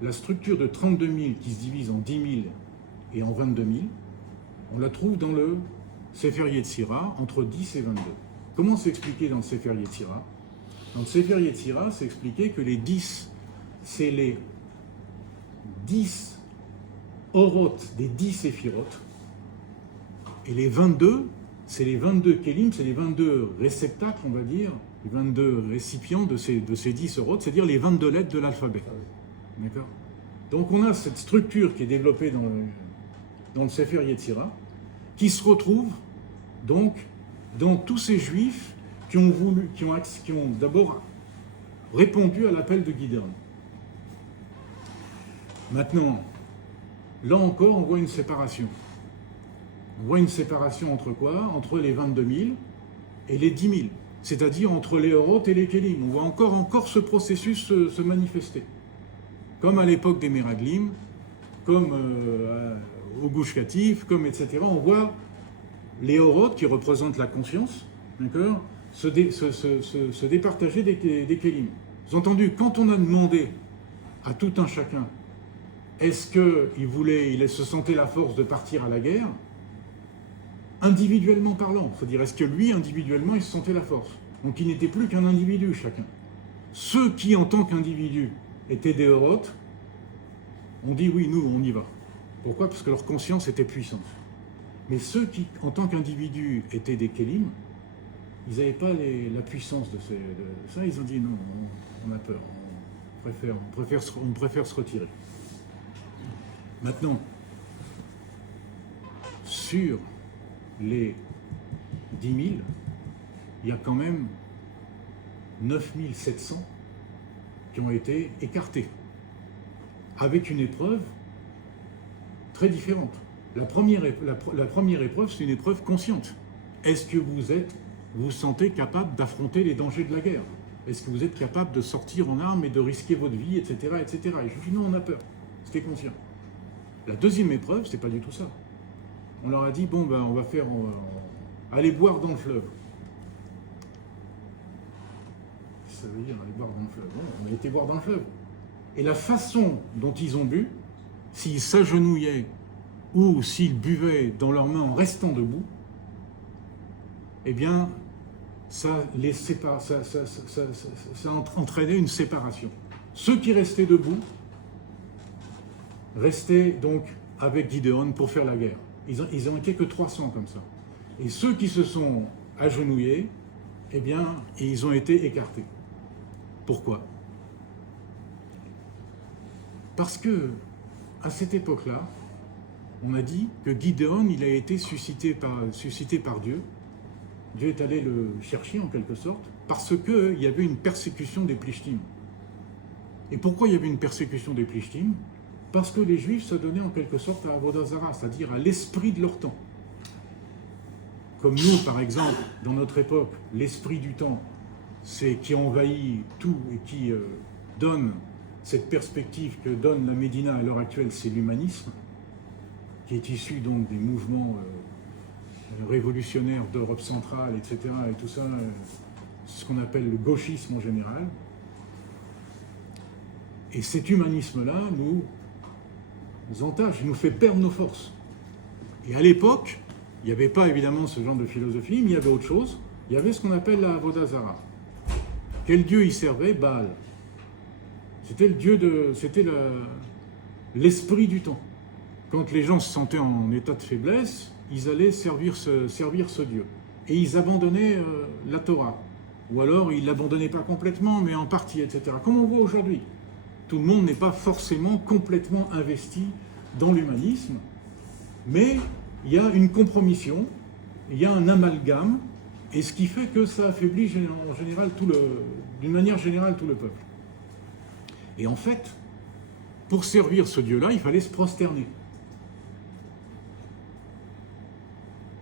La structure de 32 000 qui se divise en 10 000 et en 22 000, on la trouve dans le Sefer Yetzira, entre 10 et 22. Comment c'est expliqué dans le Sefer Yetzira? Dans le Sefer Yetzira, c'est expliqué que les 10, c'est les 10 orotes des 10 séphirotes, et les 22, c'est les 22 kélim, c'est les 22 réceptacles, on va dire, les 22 récipients de ces 10 orotes, c'est-à-dire les 22 lettres de l'alphabet. D'accord? Donc on a cette structure qui est développée dans le Sefer Yetzira, qui se retrouve donc dans tous ces juifs qui ont d'abord répondu à l'appel de Gideon. Maintenant, là encore, on voit une séparation. On voit une séparation entre quoi? Entre les 22 000 et les 10 000, c'est-à-dire entre les orotes et les kélim. On voit encore ce processus se manifester. Comme à l'époque des Meraglim, comme au Gush Katif, comme etc. On voit les orotes qui représentent la conscience, d'accord, se départager des kélim. Vous avez entendu, quand on a demandé à tout un chacun, est-ce qu'il se sentait la force de partir à la guerre, individuellement parlant, c'est-à-dire est-ce que lui, individuellement, il se sentait la force? Donc il n'était plus qu'un individu chacun. Ceux qui, en tant qu'individu, étaient des orotes, on dit oui, nous, on y va. Pourquoi? Parce que leur conscience était puissante. Mais ceux qui, en tant qu'individus, étaient des kélim, ils n'avaient pas la puissance de ça. Ils ont dit non, on a peur, on préfère se retirer. Maintenant, sur les 10 000, il y a quand même 9 700 qui ont été écartés, avec une épreuve très différente. La première épreuve, c'est une épreuve consciente. Est-ce que vous sentez capable d'affronter les dangers de la guerre? Est-ce que vous êtes capable de sortir en armes et de risquer votre vie, etc., etc. Et je dis non, on a peur. C'était conscient. La deuxième épreuve, c'est pas du tout ça. On leur a dit, bon, ben, on va aller boire dans le fleuve. Ça veut dire aller boire dans le fleuve. Bon, on a été boire dans le fleuve. Et la façon dont ils ont bu, s'ils s'agenouillaient ou s'ils buvaient dans leurs mains en restant debout, eh bien, ça entraînait une séparation. Ceux qui restaient debout restaient donc avec Gideon pour faire la guerre. Ils n'ont été que 300 comme ça. Et ceux qui se sont agenouillés, eh bien, ils ont été écartés. Pourquoi? Parce que, à cette époque-là, on a dit que Gideon, il a été suscité par Dieu. Dieu est allé le chercher en quelque sorte, parce qu'il y avait une persécution des Plishtim. Et pourquoi il y avait une persécution des Plishtim? Parce que les Juifs se donnaient en quelque sorte à Avodah Zara, c'est-à-dire à l'esprit de leur temps. Comme nous, par exemple, dans notre époque, l'esprit du temps, c'est qui envahit tout et qui donne cette perspective que donne la Médina à l'heure actuelle, c'est l'humanisme, qui est issu donc des mouvements révolutionnaires d'Europe centrale, etc. Et tout ça, ce qu'on appelle le gauchisme en général. Et cet humanisme-là nous entache, il nous fait perdre nos forces. Et à l'époque, il n'y avait pas évidemment ce genre de philosophie, mais il y avait autre chose. Il y avait ce qu'on appelle la Avodah Zara. Quel dieu il servait? Baal. C'était l'esprit du temps. Quand les gens se sentaient en état de faiblesse, ils allaient servir ce dieu. Et ils abandonnaient la Torah. Ou alors ils ne l'abandonnaient pas complètement, mais en partie, etc. Comme on voit aujourd'hui. Tout le monde n'est pas forcément complètement investi dans l'humanisme, mais il y a une compromission, il y a un amalgame, et ce qui fait que ça affaiblit en général d'une manière générale tout le peuple. Et en fait, pour servir ce Dieu-là, il fallait se prosterner.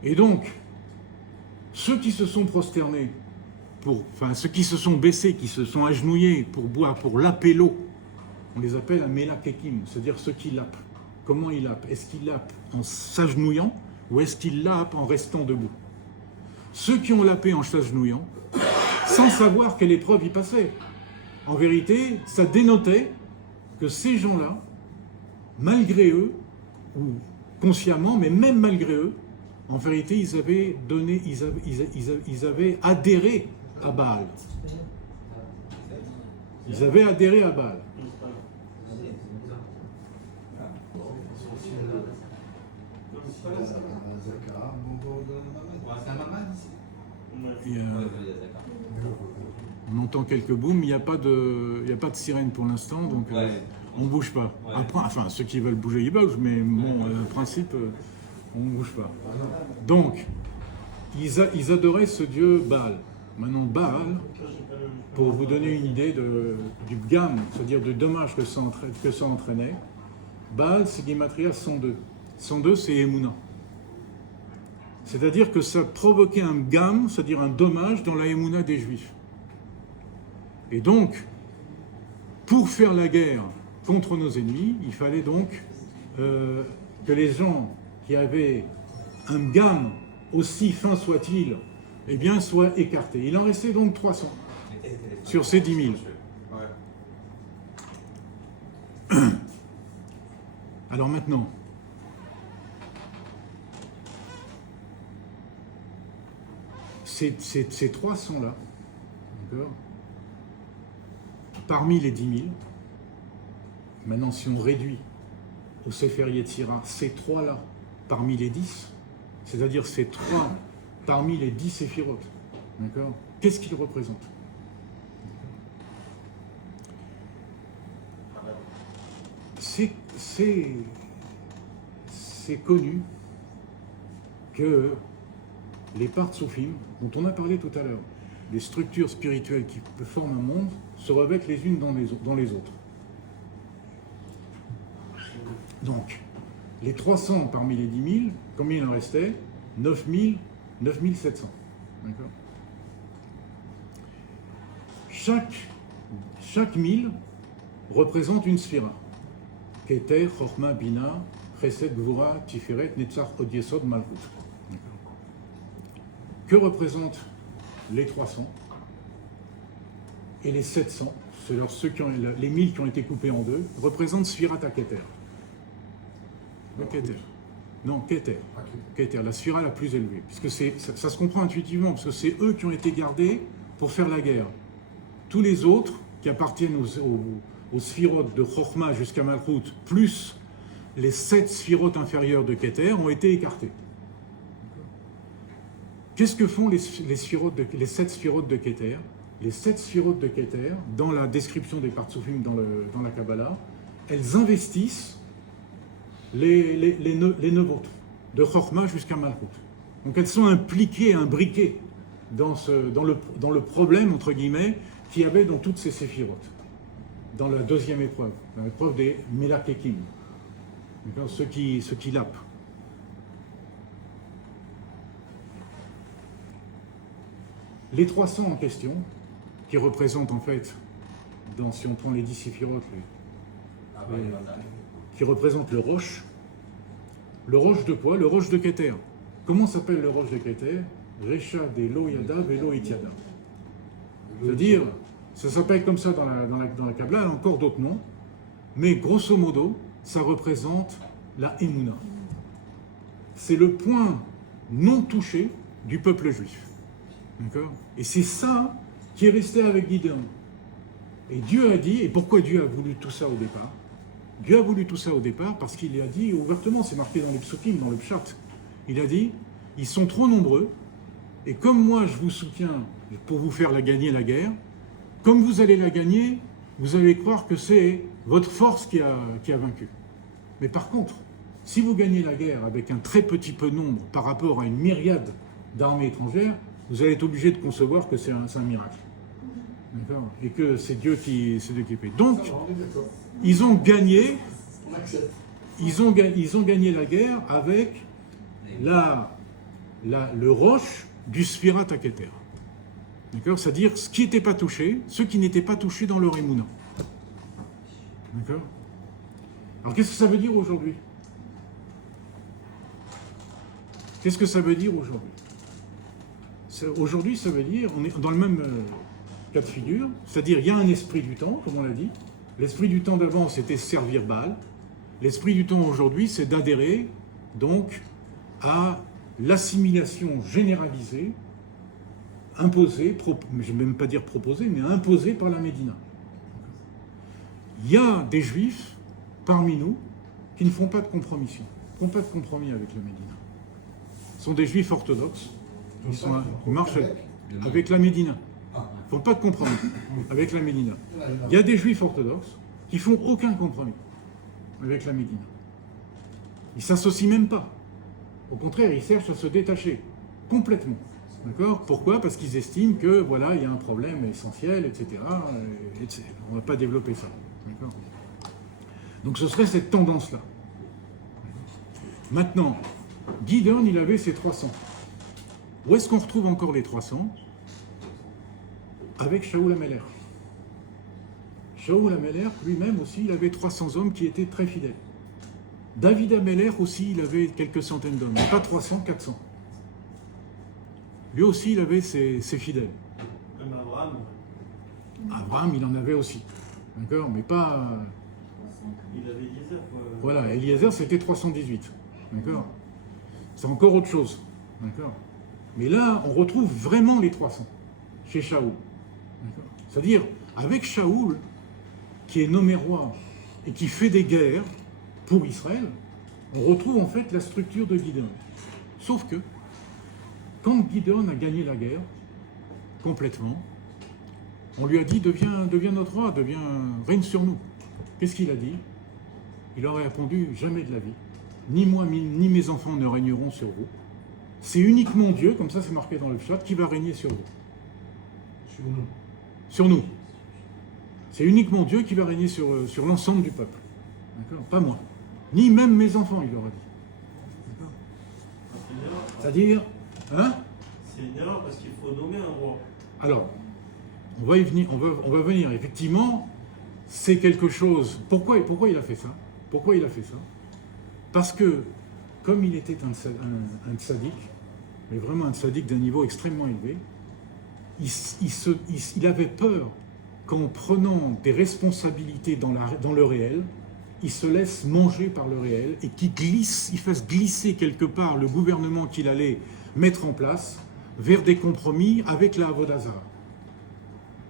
Et donc, ceux qui se sont prosternés, ceux qui se sont baissés, qui se sont agenouillés pour boire, pour laper l'eau on les appelle un melakekim, c'est-à-dire ceux qui lapent. Comment ils lapent? Est-ce qu'ils lapent en s'agenouillant ou est-ce qu'ils lapent en restant debout? Ceux qui ont lapé en s'agenouillant, sans savoir quelle épreuve ils passaient. En vérité, ça dénotait que ces gens-là, malgré eux, ou consciemment, mais même malgré eux, en vérité, ils avaient adhéré à Baal. Ils avaient adhéré à Baal. On entend quelques booms, il n'y a pas de sirène pour l'instant, donc on ne bouge pas. Après, enfin, ceux qui veulent bouger, ils bougent, mais bon, en principe, on ne bouge pas. Donc, ils adoraient ce dieu Baal. Maintenant, Baal, pour vous donner une idée du gamme, c'est-à-dire du dommage que ça entraînait, Baal, c'est Gematria 102. 102, c'est Emouna. C'est-à-dire que ça provoquait un gamme, c'est-à-dire un dommage dans la Emouna des Juifs. Et donc, pour faire la guerre contre nos ennemis, il fallait donc que les gens qui avaient un gamme, aussi fin soit-il, eh bien, soient écartés. Il en restait donc 300 sur ces 10 000. Alors maintenant, ces 300-là, d'accord, parmi les 10 000, maintenant si on réduit au Sefer Yetzira ces 3-là parmi les 10, c'est-à-dire ces 3 parmi les 10 séphirotes, d'accord, qu'est-ce qu'ils représentent? C'est connu que les Partsoufim, dont on a parlé tout à l'heure, les structures spirituelles qui forment un monde, se revêtent les unes dans les autres. Donc, les 300 parmi les 10 000, combien il en restait? 9 700. D'accord. Chaque 1000 représente une sphira. Keter, Chochma, Bina, Chesed, Gvura, Tiferet, Netzach, Od Yesod, Malchut. Que représentent les 300 et les 700, les 1000 qui ont été coupés en deux, représentent Sfirat HaKeter. Le Keter. Non, Keter. Keter, la Sphira la plus élevée. Puisque ça se comprend intuitivement, parce que c'est eux qui ont été gardés pour faire la guerre. Tous les autres qui appartiennent aux sphirotes de Chochma jusqu'à Malchut, plus les 7 sphirotes inférieures de Keter, ont été écartés. Qu'est-ce que font les 7 sphirotes de Keter? Les 7 sphirotes de Keter, dans la description des Partsoufim dans la Kabbalah, elles investissent les 9 autres, de Chochma jusqu'à Malchut. Donc elles sont impliquées, imbriquées dans le problème, entre guillemets, qu'il y avait dans toutes ces séphirotes. Dans la deuxième épreuve, dans l'épreuve des Melakekim, ceux qui lapent. Les 300 en question, qui représentent en fait, si on prend les 10 séphirotes, qui représentent le roche. Le roche de quoi? Le roche de Keter. Comment s'appelle le roche de Keter? Recha de Lo Yada Velo Itiada. C'est-à-dire, ça s'appelle comme ça dans la Kabbalah, encore d'autres noms, mais grosso modo, ça représente la Emouna. C'est le point non touché du peuple juif. D'accord? Et c'est ça qui est resté avec Gideon. Et Dieu a dit, et pourquoi Dieu a voulu tout ça au départ? Dieu a voulu tout ça au départ parce qu'il a dit ouvertement, c'est marqué dans les psukim, dans le pshat, il a dit, ils sont trop nombreux, et comme moi je vous soutiens pour vous faire gagner la guerre, comme vous allez la gagner, vous allez croire que c'est votre force qui a vaincu. Mais par contre, si vous gagnez la guerre avec un très petit peu nombre par rapport à une myriade d'armées étrangères, vous allez être obligé de concevoir que c'est un miracle. D'accord? Et que c'est Dieu qui fait. Donc, ils ont gagné la guerre avec le roche du Sfirat HaKeter. D'accord? C'est-à-dire ce qui n'était pas touché, ceux qui n'étaient pas touchés dans leur Emouna. D'accord? Alors qu'est-ce que ça veut dire aujourd'hui? Qu'est-ce que ça veut dire aujourd'hui? Aujourd'hui, ça veut dire, on est dans le même cas de figure, c'est-à-dire il y a un esprit du temps, comme on l'a dit. L'esprit du temps d'avant, c'était servir Baal. L'esprit du temps aujourd'hui, c'est d'adhérer donc à l'assimilation généralisée, imposée, je ne vais même pas dire proposée, mais imposée par la Médina. Il y a des juifs parmi nous qui ne font pas de compromission, qui ne font pas de compromis avec la Médina. Ce sont des juifs orthodoxes, ils marchent avec la Médina. Ils ne font pas de compromis avec la Médina. Il y a des juifs orthodoxes qui ne font aucun compromis avec la Médina. Ils ne s'associent même pas. Au contraire, ils cherchent à se détacher complètement. D'accord? Pourquoi? Parce qu'ils estiment que voilà, il y a un problème essentiel, etc. On ne va pas développer ça. D'accord? Donc ce serait cette tendance-là. Maintenant, Gideon, il avait ses 300. Où est-ce qu'on retrouve encore les 300? Avec Shaoul HaMelech. Shaoul HaMelech, lui-même aussi, il avait 300 hommes qui étaient très fidèles. David HaMelech aussi, il avait quelques centaines d'hommes. Pas 300, 400. Lui aussi, il avait ses fidèles. Même Abraham. Abraham, il en avait aussi. D'accord? Mais pas... Il avait Eliezer, quoi. Voilà, Eliezer, c'était 318. D'accord? C'est encore autre chose. D'accord? Mais là, on retrouve vraiment les 300 chez Shaoul. C'est-à-dire, avec Shaoul, qui est nommé roi et qui fait des guerres pour Israël, on retrouve en fait la structure de Gideon. Sauf que, quand Gideon a gagné la guerre, complètement, on lui a dit, deviens notre roi, règne sur nous. Qu'est-ce qu'il a dit? Il aurait répondu, jamais de la vie. Ni moi, ni mes enfants ne régneront sur vous. C'est uniquement Dieu, comme ça c'est marqué dans le chat, qui va régner sur vous. Sur nous. Sur nous. C'est uniquement Dieu qui va régner sur l'ensemble du peuple. D'accord? Pas moi. Ni même mes enfants, il leur a dit. C'est une erreur. C'est-à-dire, hein? C'est une erreur parce qu'il faut nommer un roi. Alors, on va y venir, on va venir. Effectivement, c'est quelque chose. Pourquoi il a fait ça? Pourquoi il a fait ça? Parce que, comme il était un tzaddik, mais vraiment un tzaddik d'un niveau extrêmement élevé, il avait peur qu'en prenant des responsabilités dans le réel, il se laisse manger par le réel et il fasse glisser quelque part le gouvernement qu'il allait mettre en place vers des compromis avec la Avodah Zarah.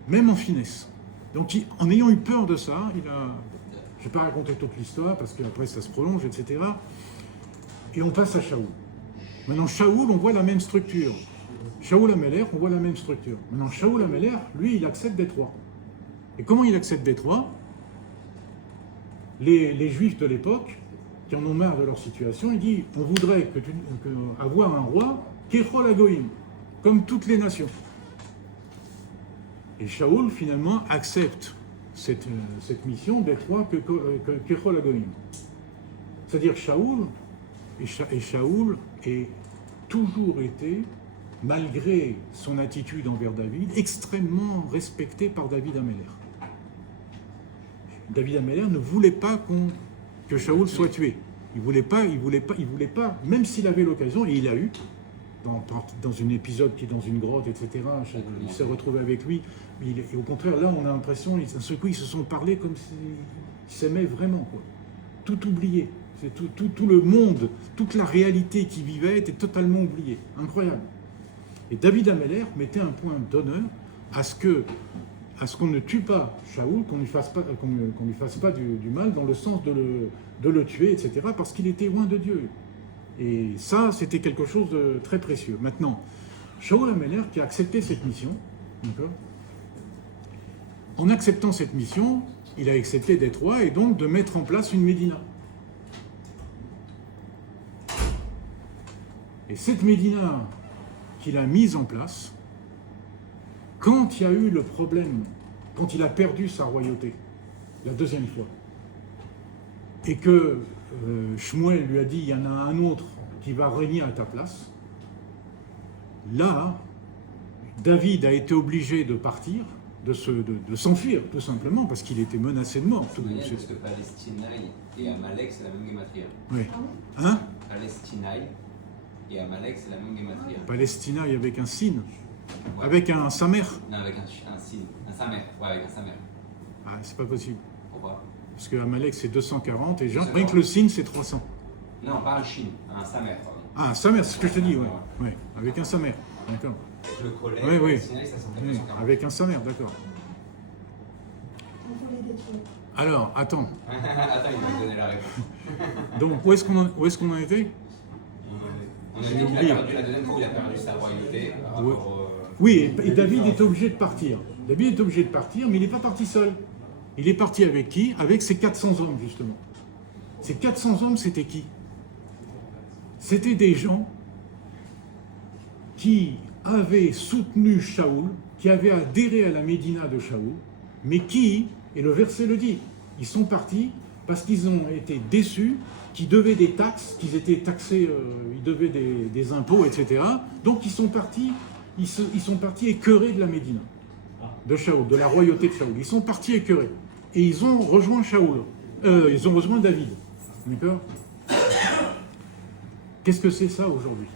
Même en finesse. Donc en ayant eu peur de ça, je ne vais pas raconter toute l'histoire parce qu'après ça se prolonge, etc. Et on passe à Shaoul. Maintenant Shaoul, on voit la même structure. Shaoul HaMelech, on voit la même structure. Maintenant Shaoul HaMelech, lui, il accepte d'être roi. Et comment il accepte d'être roi? Les Juifs de l'époque, qui en ont marre de leur situation, ils disent, on voudrait avoir un roi Kechol HaGoïm, comme toutes les nations. Et Shaoul, finalement, accepte cette mission d'être roi Kechol HaGoïm. C'est-à-dire Shaoul a toujours été, malgré son attitude envers David, extrêmement respecté par David HaMelech. David HaMelech ne voulait pas que Shaoul soit tué. Il voulait pas, même s'il avait l'occasion, et il a eu, dans un épisode qui est dans une grotte, etc., il s'est retrouvé avec lui, et au contraire, là, on a l'impression, d'un seul coup, ils se sont parlé comme s'ils s'aimaient vraiment, quoi. Tout oublié. C'est tout le monde, toute la réalité qui vivait était totalement oubliée. Incroyable. Et David HaMelech mettait un point d'honneur à ce qu'on ne tue pas Shaoul, qu'on ne lui fasse pas du mal dans le sens de le tuer, etc., parce qu'il était loin de Dieu. Et ça, c'était quelque chose de très précieux. Maintenant, Shaoul HaMelech qui a accepté cette mission, d'accord, en acceptant cette mission, il a accepté d'être roi et donc de mettre en place une Médina. Et cette Médina qu'il a mise en place, quand il y a eu le problème, quand il a perdu sa royauté, la deuxième fois, et que Shmuel lui a dit, il y en a un autre qui va régner à ta place, là, David a été obligé de partir de s'enfuir, tout simplement, parce qu'il était menacé de mort. C'est génial parce que Palestinaï et Amalek, c'est la même gématria. Oui. Hein? Palestinaï et Amalek, c'est la même gématria. Palestina avec un sin, Ouais. avec un samer. Non, avec un signe. Un samer. Ouais, avec un samer. Ah, c'est pas possible. Pourquoi? Parce que Amalek c'est 240 et rien 240. que le sin c'est 300. Non, pas un chine, un samer, pardon. Ah, un samer, c'est ce que je te dis, ouais. Ouais, avec un samer, d'accord. Avec le collet, Oui, oui. Palestinaï, ça s'appelle Oui, 240. avec un samer, d'accord. On peut les détruire. Alors, attends. Attends, il m'a donné la réponse. Donc, où est-ce qu'on en était? On a dit qu'il a perdu la deuxième fois où il a perdu sa royauté. par rapport au- Oui, et David est obligé de partir. David est obligé de partir, mais il n'est pas parti seul. Il est parti avec qui? Avec ses 400 hommes, justement. Ces 400 hommes, c'était qui? C'était des gens qui avaient soutenu Shaoul, qui avaient adhéré à la Médina de Shaoul, mais qui, et le verset le dit, ils sont partis parce qu'ils ont été déçus, qu'ils devaient des taxes, qu'ils étaient taxés, ils devaient des impôts, etc. Donc ils sont partis écœurés de la Médina, de Shaoul, de la royauté de Shaoul. Ils sont partis écœurés. Et ils ont rejoint Shaoul. Ils ont rejoint David. D'accord? Qu'est-ce que c'est ça aujourd'hui?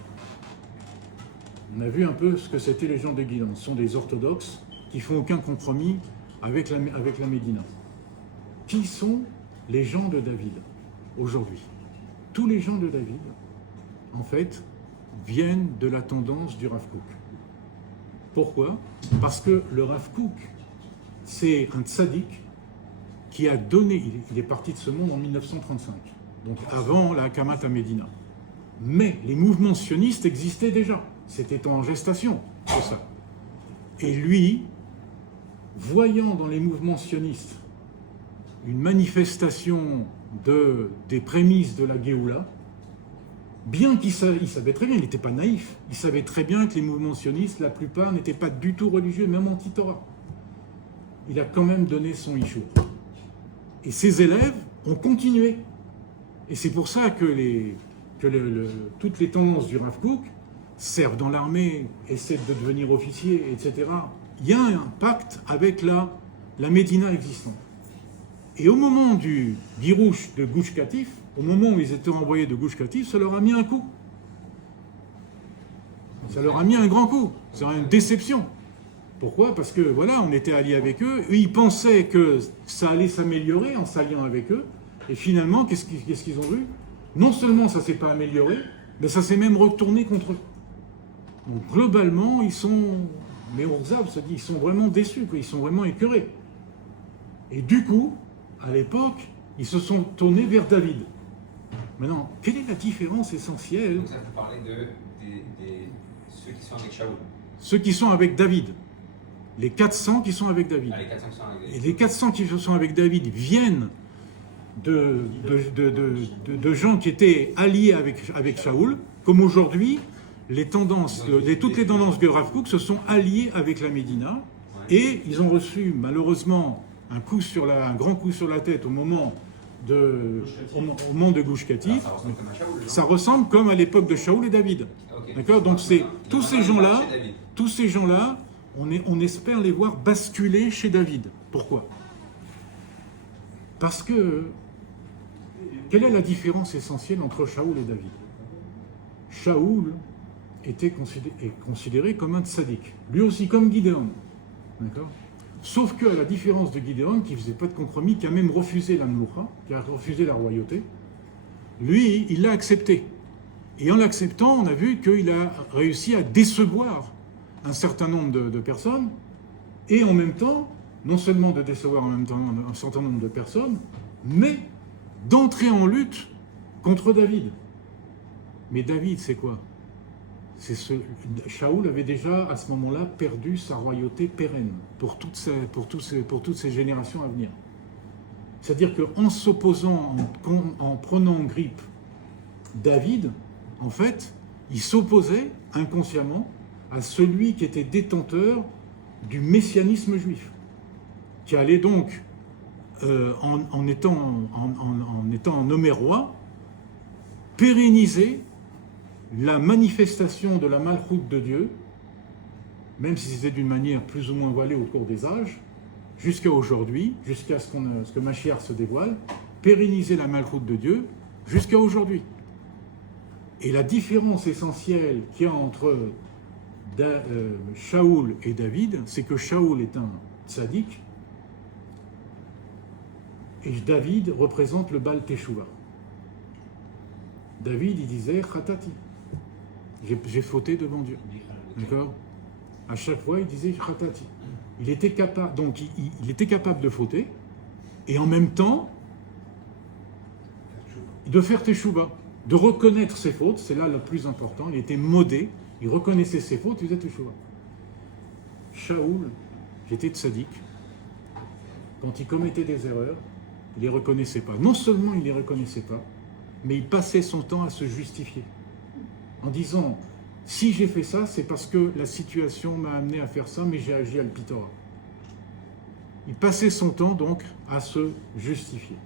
On a vu un peu ce que c'était les gens de Guidon. Ce sont des orthodoxes qui font aucun compromis avec la Médina. Qui sont les gens de David aujourd'hui? Tous les gens de David, en fait, viennent de la tendance du Rav Kook. Pourquoi? Parce que le Rav Kook, c'est un tzaddik qui a donné, il est parti de ce monde en 1935, donc avant la Kamat à Médina. Mais les mouvements sionistes existaient déjà, c'était en gestation, c'est ça. Et lui, voyant dans les mouvements sionistes une manifestation des prémices de la Géoula, bien qu'il savait très bien, il n'était pas naïf, il savait très bien que les mouvements sionistes, la plupart, n'étaient pas du tout religieux, même anti-Torah. Il a quand même donné son Ishour. Et ses élèves ont continué. Et c'est pour ça que toutes les tendances du Rav Kook servent dans l'armée, essaient de devenir officiers, etc. Il y a un pacte avec la Médina existante. Et au moment du Girouche de Gush Katif, au moment où ils étaient envoyés de Gush Katif, ça leur a mis un coup. Ça leur a mis un grand coup. C'est une déception. Pourquoi? Parce que voilà, on était alliés avec eux. Eux, ils pensaient que ça allait s'améliorer en s'alliant avec eux. Et finalement, qu'est-ce qu'ils ont vu? Non seulement ça ne s'est pas amélioré, mais ça s'est même retourné contre eux. Donc globalement, ils sont, mais Orzab se dit, ils sont vraiment déçus, quoi. Ils sont vraiment écœurés. Et du coup, à l'époque, ils se sont tournés vers David. Maintenant, quelle est la différence essentielle? Donc ça peut parler de ceux qui sont avec Shaoul. Ceux qui sont avec David. Les 400 qui sont avec David. Ah, les 400 qui sont avec Et David. les 400 qui sont avec David viennent de gens qui étaient alliés avec Shaoul, comme aujourd'hui, toutes les tendances de Rav Kook se sont alliées avec la Médina, et ils ont reçu malheureusement un grand coup sur la tête au moment de Gush Katif. Ça ressemble comme à Shaoul, non? Ça ressemble comme à l'époque de Shaoul et David. Ok. D'accord? Donc c'est tous ces Vraiment, gens-là, chez David. on espère les voir basculer chez David. Pourquoi? Parce que quelle est la différence essentielle entre Shaoul et David? Shaoul est considéré comme un tzaddik, lui aussi comme Gideon. D'accord? Sauf qu'à la différence de Gideon, qui ne faisait pas de compromis, qui a même refusé la Mloucha, qui a refusé la royauté, lui, il l'a accepté. Et en l'acceptant, on a vu qu'il a réussi à décevoir un certain nombre de personnes, et en même temps, non seulement de décevoir en même temps un certain nombre de personnes, mais d'entrer en lutte contre David. Mais David, c'est quoi? Shaoul avait déjà, à ce moment-là, perdu sa royauté pérenne pour toutes ces générations à venir. C'est-à-dire qu'en s'opposant, en prenant en grippe David, en fait, il s'opposait inconsciemment à celui qui était détenteur du messianisme juif, qui allait donc, en étant nommé roi, pérenniser la manifestation de la malchoute de Dieu même si c'était d'une manière plus ou moins voilée au cours des âges, jusqu'à aujourd'hui, jusqu'à ce que Mashiach se dévoile, pérenniser la malchoute de Dieu jusqu'à aujourd'hui. Et la différence essentielle qu'il y a entre Shaoul et David, c'est que Shaoul est un tzaddik et David représente le Baal Teshuvah. David, il disait Khatati, j'ai fauté devant Dieu. D'accord? À chaque fois, il disait Khatati. Il était capable, donc il était capable de fauter et en même temps de faire Teshuvah, de reconnaître ses fautes, c'est là le plus important. Il était modé, il reconnaissait ses fautes, il faisait Teshuvah. Shaoul, j'étais tzaddik, quand il commettait des erreurs, il ne les reconnaissait pas. Non seulement il ne les reconnaissait pas, mais il passait son temps à se justifier. En disant, si j'ai fait ça, c'est parce que la situation m'a amené à faire ça, mais j'ai agi à le pitora. Il passait son temps donc à se justifier.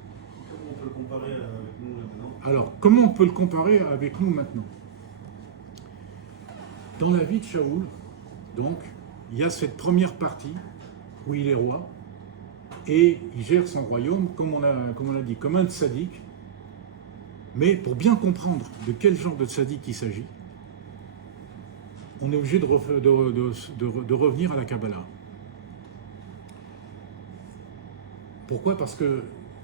Comment on peut le comparer avec nous maintenant? Alors, comment on peut le comparer avec nous maintenant? Dans la vie de Shaoul, donc, il y a cette première partie où il est roi et il gère son royaume, comme on l'a dit, comme un tzaddik. Mais pour bien comprendre de quel genre de tzaddik il s'agit, on est obligé de revenir à la Kabbalah. Pourquoi? Parce que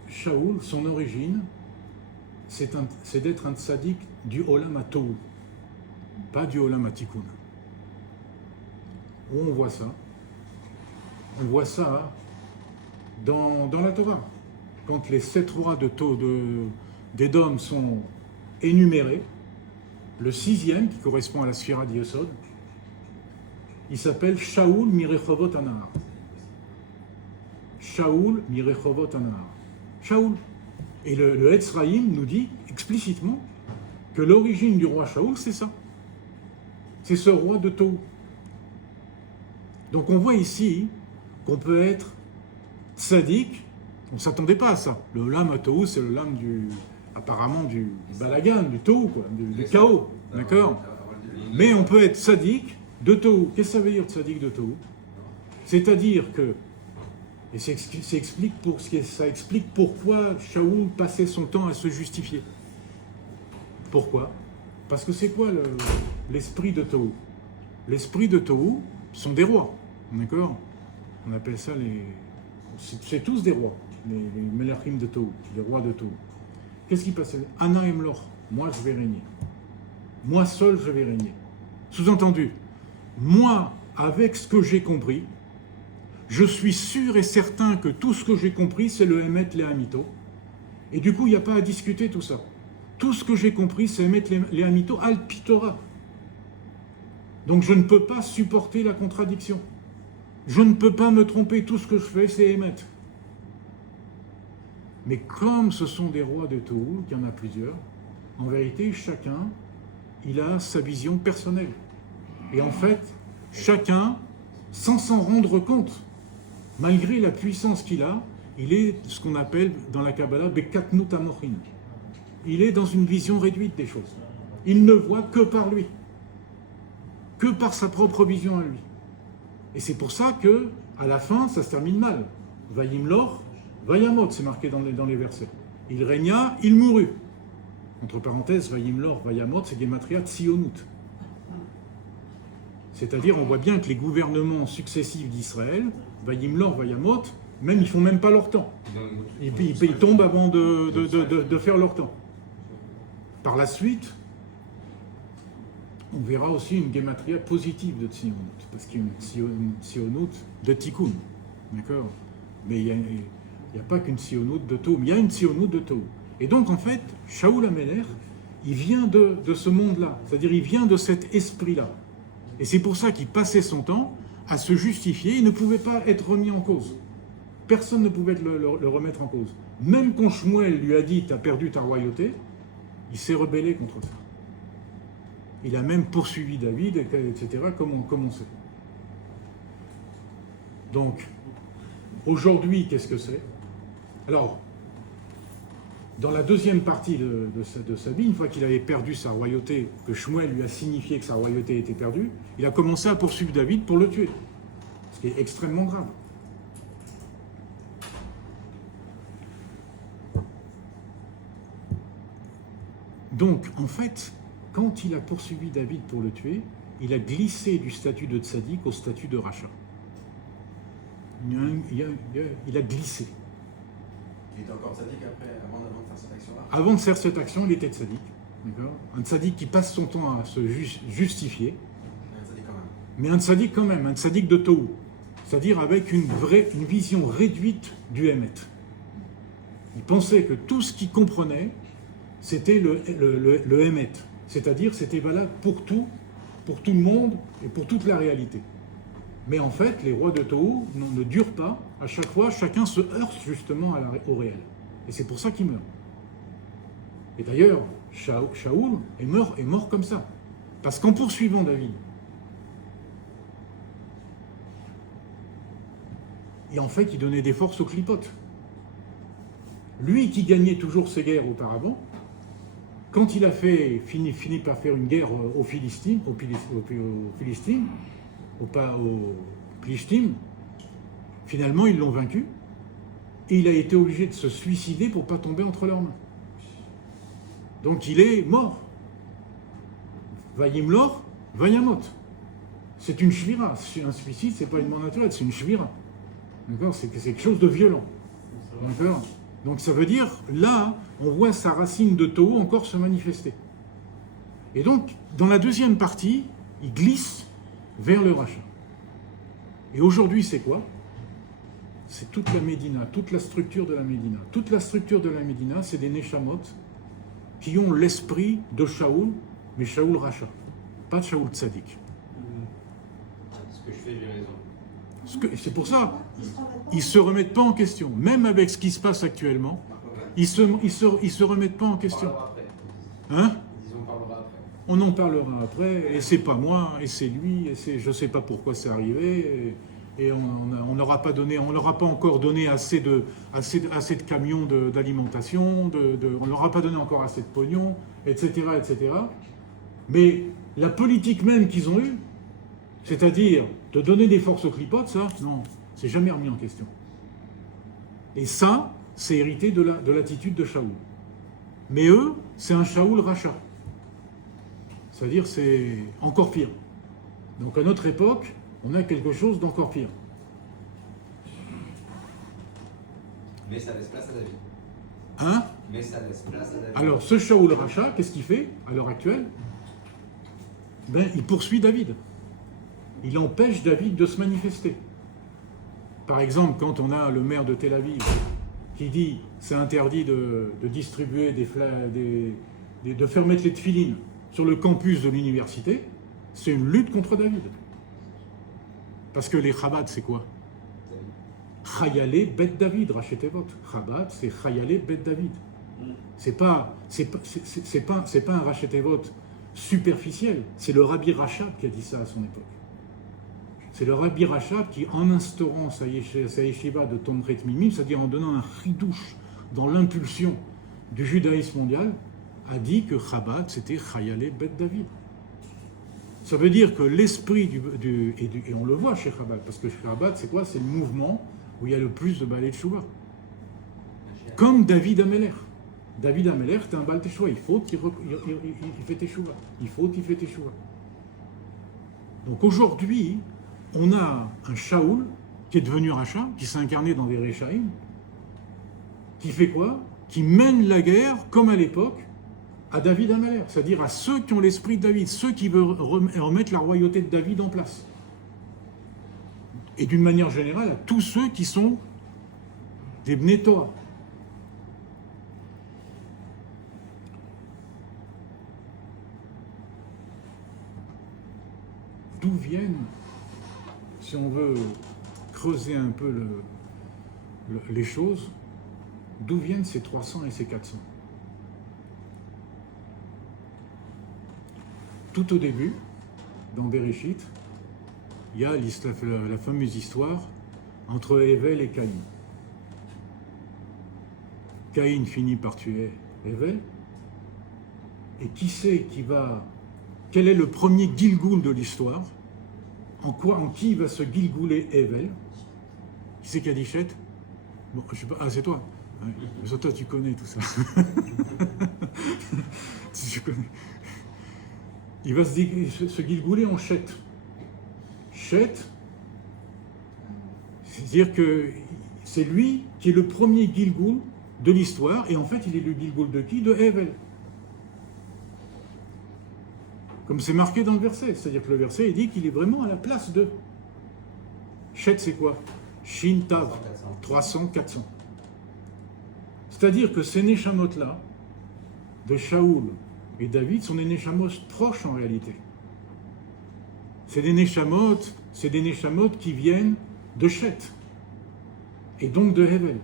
Shaoul, son origine, c'est d'être un tzaddik du Olam HaTohu, pas du Olam HaTikun. Où on voit ça? On voit ça dans la Torah. Quand les 7 rois d'Édom sont énumérés, le 6e, qui correspond à la Sphira d'Yesod, il s'appelle Shaoul Mirechovot Anahar. Shaoul Mirechovot Anahar. Shaoul. Et le Etzraïm nous dit explicitement que l'origine du roi Shaoul, c'est ça. C'est ce roi de Tohu. Donc on voit ici qu'on peut être tzaddik. On ne s'attendait pas à ça. Le Olam HaTohu, c'est le lame apparemment du balagan, du Tohu, quoi, du chaos. D'accord? Mais on peut être tzaddik de Tohu. Qu'est-ce que ça veut dire tzaddik de Tohu? C'est-à-dire que, et ça explique pourquoi Shaoul passait son temps à se justifier. Pourquoi? Parce que c'est quoi l'esprit de Tohu? L'esprit de Tohu sont des rois. D'accord? On appelle ça c'est tous des rois. Les Melachim de Tohu, les rois de Tohu. Qu'est-ce qui passait? Ana Emloch, moi je vais régner. Moi seul je vais régner. Sous-entendu, moi, avec ce que j'ai compris, je suis sûr et certain que tout ce que j'ai compris, c'est le Emet Lehamito. Et du coup, il n'y a pas à discuter tout ça. Tout ce que j'ai compris, c'est Emet Lehamito al Pitora. Donc je ne peux pas supporter la contradiction. Je ne peux pas me tromper. Tout ce que je fais, c'est Emet. Mais comme ce sont des rois de Tohu, qu'il y en a plusieurs, en vérité, chacun, il a sa vision personnelle. Et en fait, chacun, sans s'en rendre compte, malgré la puissance qu'il a, il est ce qu'on appelle dans la Kabbalah Bekatnut Amochin. Il est dans une vision réduite des choses. Il ne voit que par lui, que par sa propre vision à lui. Et c'est pour ça que, à la fin, ça se termine mal. Vayimlor, Vayamot, c'est marqué dans les versets. Il régna, il mourut. Entre parenthèses, Vayimlor, Vayamot, c'est Gematria Tzionut. C'est-à-dire, on voit bien que les gouvernements successifs d'Israël, Vayimlor, Vayamot, même ils font même pas leur temps. Ils tombent avant de faire leur temps. Par la suite, on verra aussi une Gematria positive de Tzionut, parce qu'il y a une Tzionut de Tikkun. D'accord? Mais il n'y a pas qu'une Tzionut de Tohu, il y a une Tzionut de Tohu. Et donc, en fait, Shaoul HaMelech, il vient de ce monde-là, c'est-à-dire il vient de cet esprit-là. Et c'est pour ça qu'il passait son temps à se justifier, il ne pouvait pas être remis en cause. Personne ne pouvait le remettre en cause. Même quand Shmuel lui a dit « t'as perdu ta royauté », il s'est rebellé contre ça. Il a même poursuivi David, etc., comme on sait. Donc, aujourd'hui, qu'est-ce que c'est? Alors, Dans la deuxième partie de sa vie, une fois qu'il avait perdu sa royauté, que Shmuel lui a signifié que sa royauté était perdue, il a commencé à poursuivre David pour le tuer. Ce qui est extrêmement grave. Donc, en fait, quand il a poursuivi David pour le tuer, il a glissé du statut de tzaddik au statut de rachat. Il a glissé. Il était encore tzaddik après, avant de faire cette action-là? Avant de faire cette action, il était tzaddik. D'accord ? Un tzaddik qui passe son temps à se justifier, Un tzaddik quand même. mais un tzaddik quand même, un tzaddik de Tohu. C'est-à-dire avec une vision réduite du Hémet. Il pensait que tout ce qu'il comprenait, c'était le Hémet. C'est-à-dire c'était valable pour tout le monde et pour toute la réalité. Mais en fait, les rois de Tohu ne durent pas. À chaque fois, chacun se heurte justement au réel. Et c'est pour ça qu'il meurt. Et d'ailleurs, Shaoul est mort comme ça. Parce qu'en poursuivant David, et en fait, il donnait des forces aux clipotes. Lui qui gagnait toujours ses guerres auparavant, quand il a fini par faire une guerre aux Philistines, aux Plishtim, finalement ils l'ont vaincu et il a été obligé de se suicider pour ne pas tomber entre leurs mains. Donc il est mort. Vayimlor, Vayamot. C'est une shvira. Un suicide, c'est pas une mort naturelle, c'est une shvira. D'accord ? C'est quelque chose de violent. D'accord ? Donc ça veut dire, là, on voit sa racine de Tohu encore se manifester. Et donc, dans la deuxième partie, il glisse vers le rachat. Et aujourd'hui, c'est quoi ? C'est toute la Médina, toute la structure de la Médina. Toute la structure de la Médina, c'est des Neshamot qui ont l'esprit de Shaoul, mais Shaoul rachat, pas de Shaoul tzaddik. Ce que je fais, j'ai raison. C'est pour ça, ils ne se remettent pas en question. Même avec ce qui se passe actuellement, ils ne se remettent pas en question. Hein ? Disons, on parlera après. On en parlera après, et c'est pas moi, et c'est lui, et je ne sais pas pourquoi c'est arrivé, et on n'aura pas encore donné assez de camions d'alimentation, on n'aura pas donné encore assez de pognon, etc., etc. Mais la politique même qu'ils ont eue, c'est-à-dire de donner des forces aux clipotes, ça, non, c'est jamais remis en question. Et ça, c'est hérité de l'attitude de Shaoul. Mais eux, c'est un Shaoul rachat. C'est-à-dire, c'est encore pire. Donc à notre époque, on a quelque chose d'encore pire. Mais ça laisse place à David. Hein ? Mais ça laisse place à David. Alors, ce Shaoul rachat, qu'est-ce qu'il fait à l'heure actuelle ? Ben, il poursuit David. Il empêche David de se manifester. Par exemple, quand on a le maire de Tel Aviv qui dit c'est interdit de distribuer de faire mettre les tefilines sur le campus de l'université, c'est une lutte contre David. Parce que les Chabad, c'est quoi ? Chayale Bet David, rachetez-votre. Chabad, c'est Chayale Bet David. C'est pas un rachetez-votre superficiel. C'est le Rabbi Rachab qui a dit ça à son époque. C'est le Rabbi Rachab qui, en instaurant sa yeshiva de Tomret Mimim, c'est-à-dire en donnant un chidouche dans l'impulsion du judaïsme mondial, a dit que Chabad, c'était Chayale Bet David. Ça veut dire que l'esprit et on le voit chez Chabad, parce que chez Chabad, c'est quoi ? C'est le mouvement où il y a le plus de Baalei Teshuva. Comme David Ameler. David Ameler, c'est un Baal Teshuva. Il faut qu'il fait Teshuva. Il fait Teshuva. Donc aujourd'hui, on a un Shaoul qui est devenu rachat, qui s'est incarné dans des Réchaïm, qui fait quoi ? Qui mène la guerre, comme à l'époque, à David Ameler, c'est-à-dire à ceux qui ont l'esprit de David, ceux qui veulent remettre la royauté de David en place. Et d'une manière générale, à tous ceux qui sont des Bnei Torah. D'où viennent, si on veut creuser un peu les choses, d'où viennent ces 300 et ces 400 ? Tout au début, dans Bereshit, il y a la fameuse histoire entre Hevel et Caïn. Caïn finit par tuer Hevel. Et qui c'est qui va... Quel est le premier Gilgoul de l'histoire? En qui va se Gilgouler Hevel? Qui c'est qui a dit Chet? Bon, je sais pas. Ah, c'est toi. Ouais. Mais toi, tu connais tout ça. Tu connais. Il va se Gilgouler en Chet. Chet, c'est-à-dire que c'est lui qui est le premier Gilgoul de l'histoire, et en fait, il est le Gilgoul de qui? De Hevel. Comme c'est marqué dans le verset, c'est-à-dire que le verset il dit qu'il est vraiment à la place de. Chet, c'est quoi? Shin Tav, 300, 400. C'est-à-dire que ces Neshamot-là, de Shaoul et David, sont des Neshamot proches en réalité. C'est des Neshamot qui viennent de Chet, et donc de Hevel.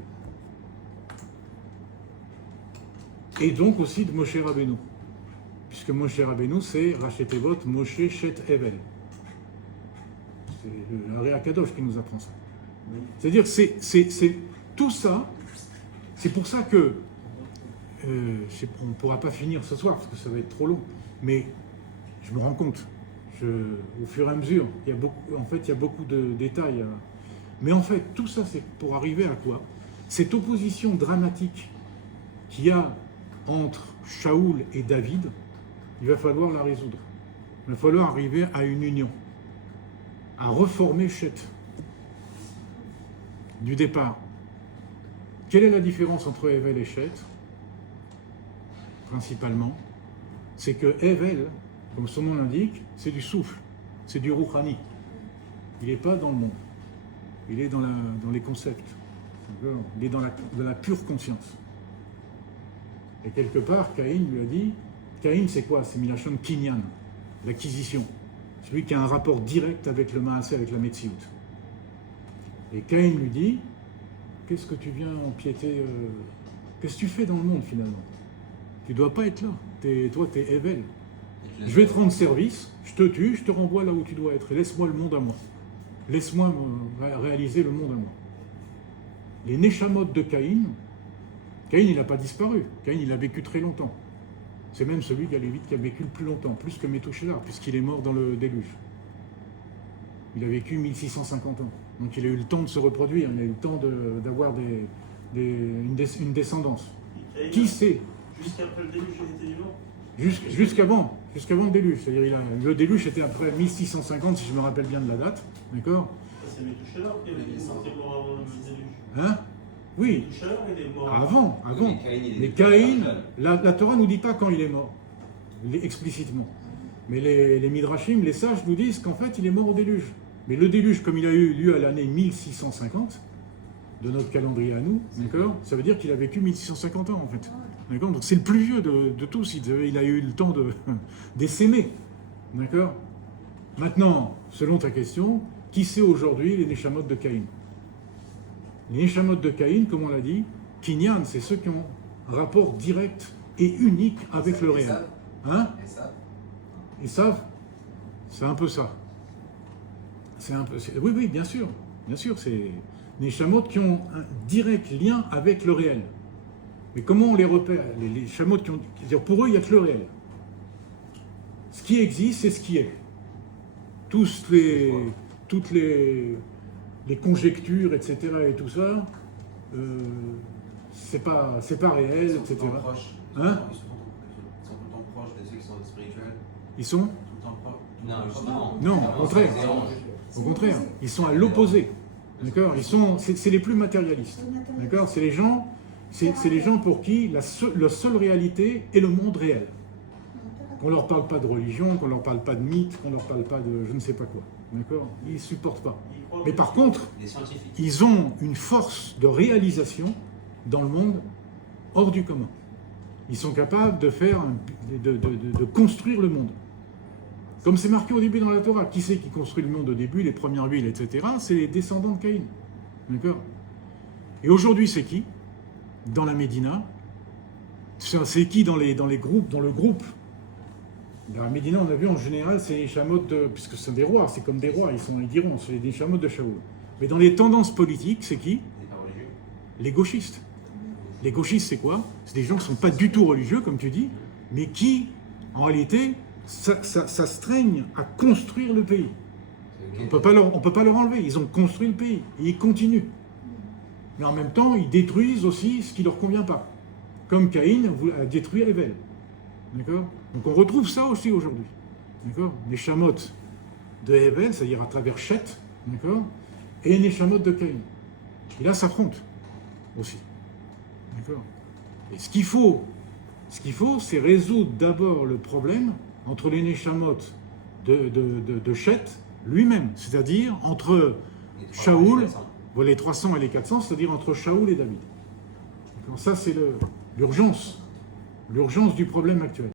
Et donc aussi de Moshe Rabbeinu. Puisque Moshe Rabbeinu, c'est Rachetevot, Moshe, Chet, Hevel. C'est le Ré Akadosh qui nous apprend ça. C'est-à-dire, c'est tout ça, c'est pour ça que, on ne pourra pas finir ce soir, parce que ça va être trop long, mais je me rends compte, au fur et à mesure, il y a beaucoup de détails. Mais en fait, tout ça, c'est pour arriver à quoi? Cette opposition dramatique qu'il y a entre Shaoul et David, il va falloir la résoudre. Il va falloir arriver à une union, à reformer Chet du départ. Quelle est la différence entre Hevel et Chet? Principalement, c'est que Hevel, comme son nom l'indique, c'est du souffle, c'est du Rouhani. Il n'est pas dans le monde, il est dans les concepts, il est dans la pure conscience. Et quelque part, Caïn lui a dit, Caïn c'est quoi? C'est Milachon Kinyan, l'acquisition. Celui qui a un rapport direct avec le Maasé, avec la Metsiout. Et Caïn lui dit, qu'est-ce que tu viens empiéter, qu'est-ce que tu fais dans le monde finalement? Tu ne dois pas être là, toi tu es Hevel. Je vais te rendre service, je te tue, je te renvoie là où tu dois être, et laisse-moi le monde à moi. Laisse-moi réaliser le monde à moi. Les Neshamot de Caïn, il n'a pas disparu, Caïn il a vécu très longtemps. C'est même celui qui a vécu le plus longtemps, plus que Métouchélar, puisqu'il est mort dans le déluge. Il a vécu 1650 ans. Donc il a eu le temps de se reproduire, il a eu le temps d'avoir une descendance. Qui sait? Jusqu'après le déluge, il était vivant? Jusqu'avant le déluge. C'est-à-dire le déluge était après 1650, si je me rappelle bien de la date. D'accord? C'est Métouchélar qui est mort avant le déluge. Hein? Oui. Métouchélar, il est mort Avant. Mais Caïn, la Torah ne nous dit pas quand il est mort, explicitement. Mais les Midrashim, les sages nous disent qu'en fait il est mort au déluge. Mais le déluge, comme il a eu lieu à l'année 1650, de notre calendrier à nous, d'accord, ça veut dire qu'il a vécu 1650 ans en fait. D'accord. Donc c'est le plus vieux de tous, il a eu le temps d'essaimer. D'accord. Maintenant, selon ta question, qui c'est aujourd'hui les Neshamot de Caïn? Les Neshamot de Caïn, comme on l'a dit, Kinyan, c'est ceux qui ont un rapport direct et unique avec le réel. Hein? Ils savent? C'est un peu ça. Oui, bien sûr. Bien sûr, c'est les Neshamot qui ont un direct lien avec le réel. Mais comment on les repère? Les Neshamot qui ont... Pour eux, il n'y a que le réel. Ce qui existe, c'est ce qui est. Toutes les conjectures, etc. et tout ça, c'est pas réel, etc. Hein? Ils sont tout le temps proches de ceux qui sont spirituels. Ils sont? Tout le temps proches. Non, justement. Non, au contraire. Au contraire, ils sont à l'opposé. D'accord? C'est les plus matérialistes. D'accord? C'est les gens pour qui la seule réalité est le monde réel. Qu'on leur parle pas de religion, qu'on leur parle pas de mythe, qu'on leur parle pas de je ne sais pas quoi. D'accord? Ils supportent pas. Mais par contre, ils ont une force de réalisation dans le monde hors du commun. Ils sont capables de de construire le monde. Comme c'est marqué au début dans la Torah, qui c'est qui construit le monde au début, les premières villes, etc. C'est les descendants de Caïn. D'accord? Et aujourd'hui, c'est qui? Dans la Médina. C'est qui dans le groupe? Dans la Médina, on a vu en général, c'est les Neshamot puisque c'est des rois, c'est comme des rois, ils diront, c'est les Neshamot de Shaoul. Mais dans les tendances politiques, c'est qui? Les gauchistes. Les gauchistes, c'est quoi? C'est des gens qui ne sont pas du tout religieux, comme tu dis, mais qui, en réalité, s'astreignent à construire le pays. On peut pas leur enlever. Ils ont construit le pays et ils continuent. Mais en même temps, ils détruisent aussi ce qui ne leur convient pas. Comme Caïn a détruit Abel. D'accord? Donc on retrouve ça aussi aujourd'hui. D'accord? Les chamottes de Abel, c'est-à-dire à travers Chet, d'accord? Et les chamottes de Caïn. Et là, ça s'affrontent aussi. D'accord? Et ce qu'il faut, c'est résoudre d'abord le problème entre les Neshamot de Chet lui-même, c'est-à-dire entre Shaoul, les 300 et les 400, c'est-à-dire entre Shaoul et David. Ça, c'est l'urgence du problème actuel.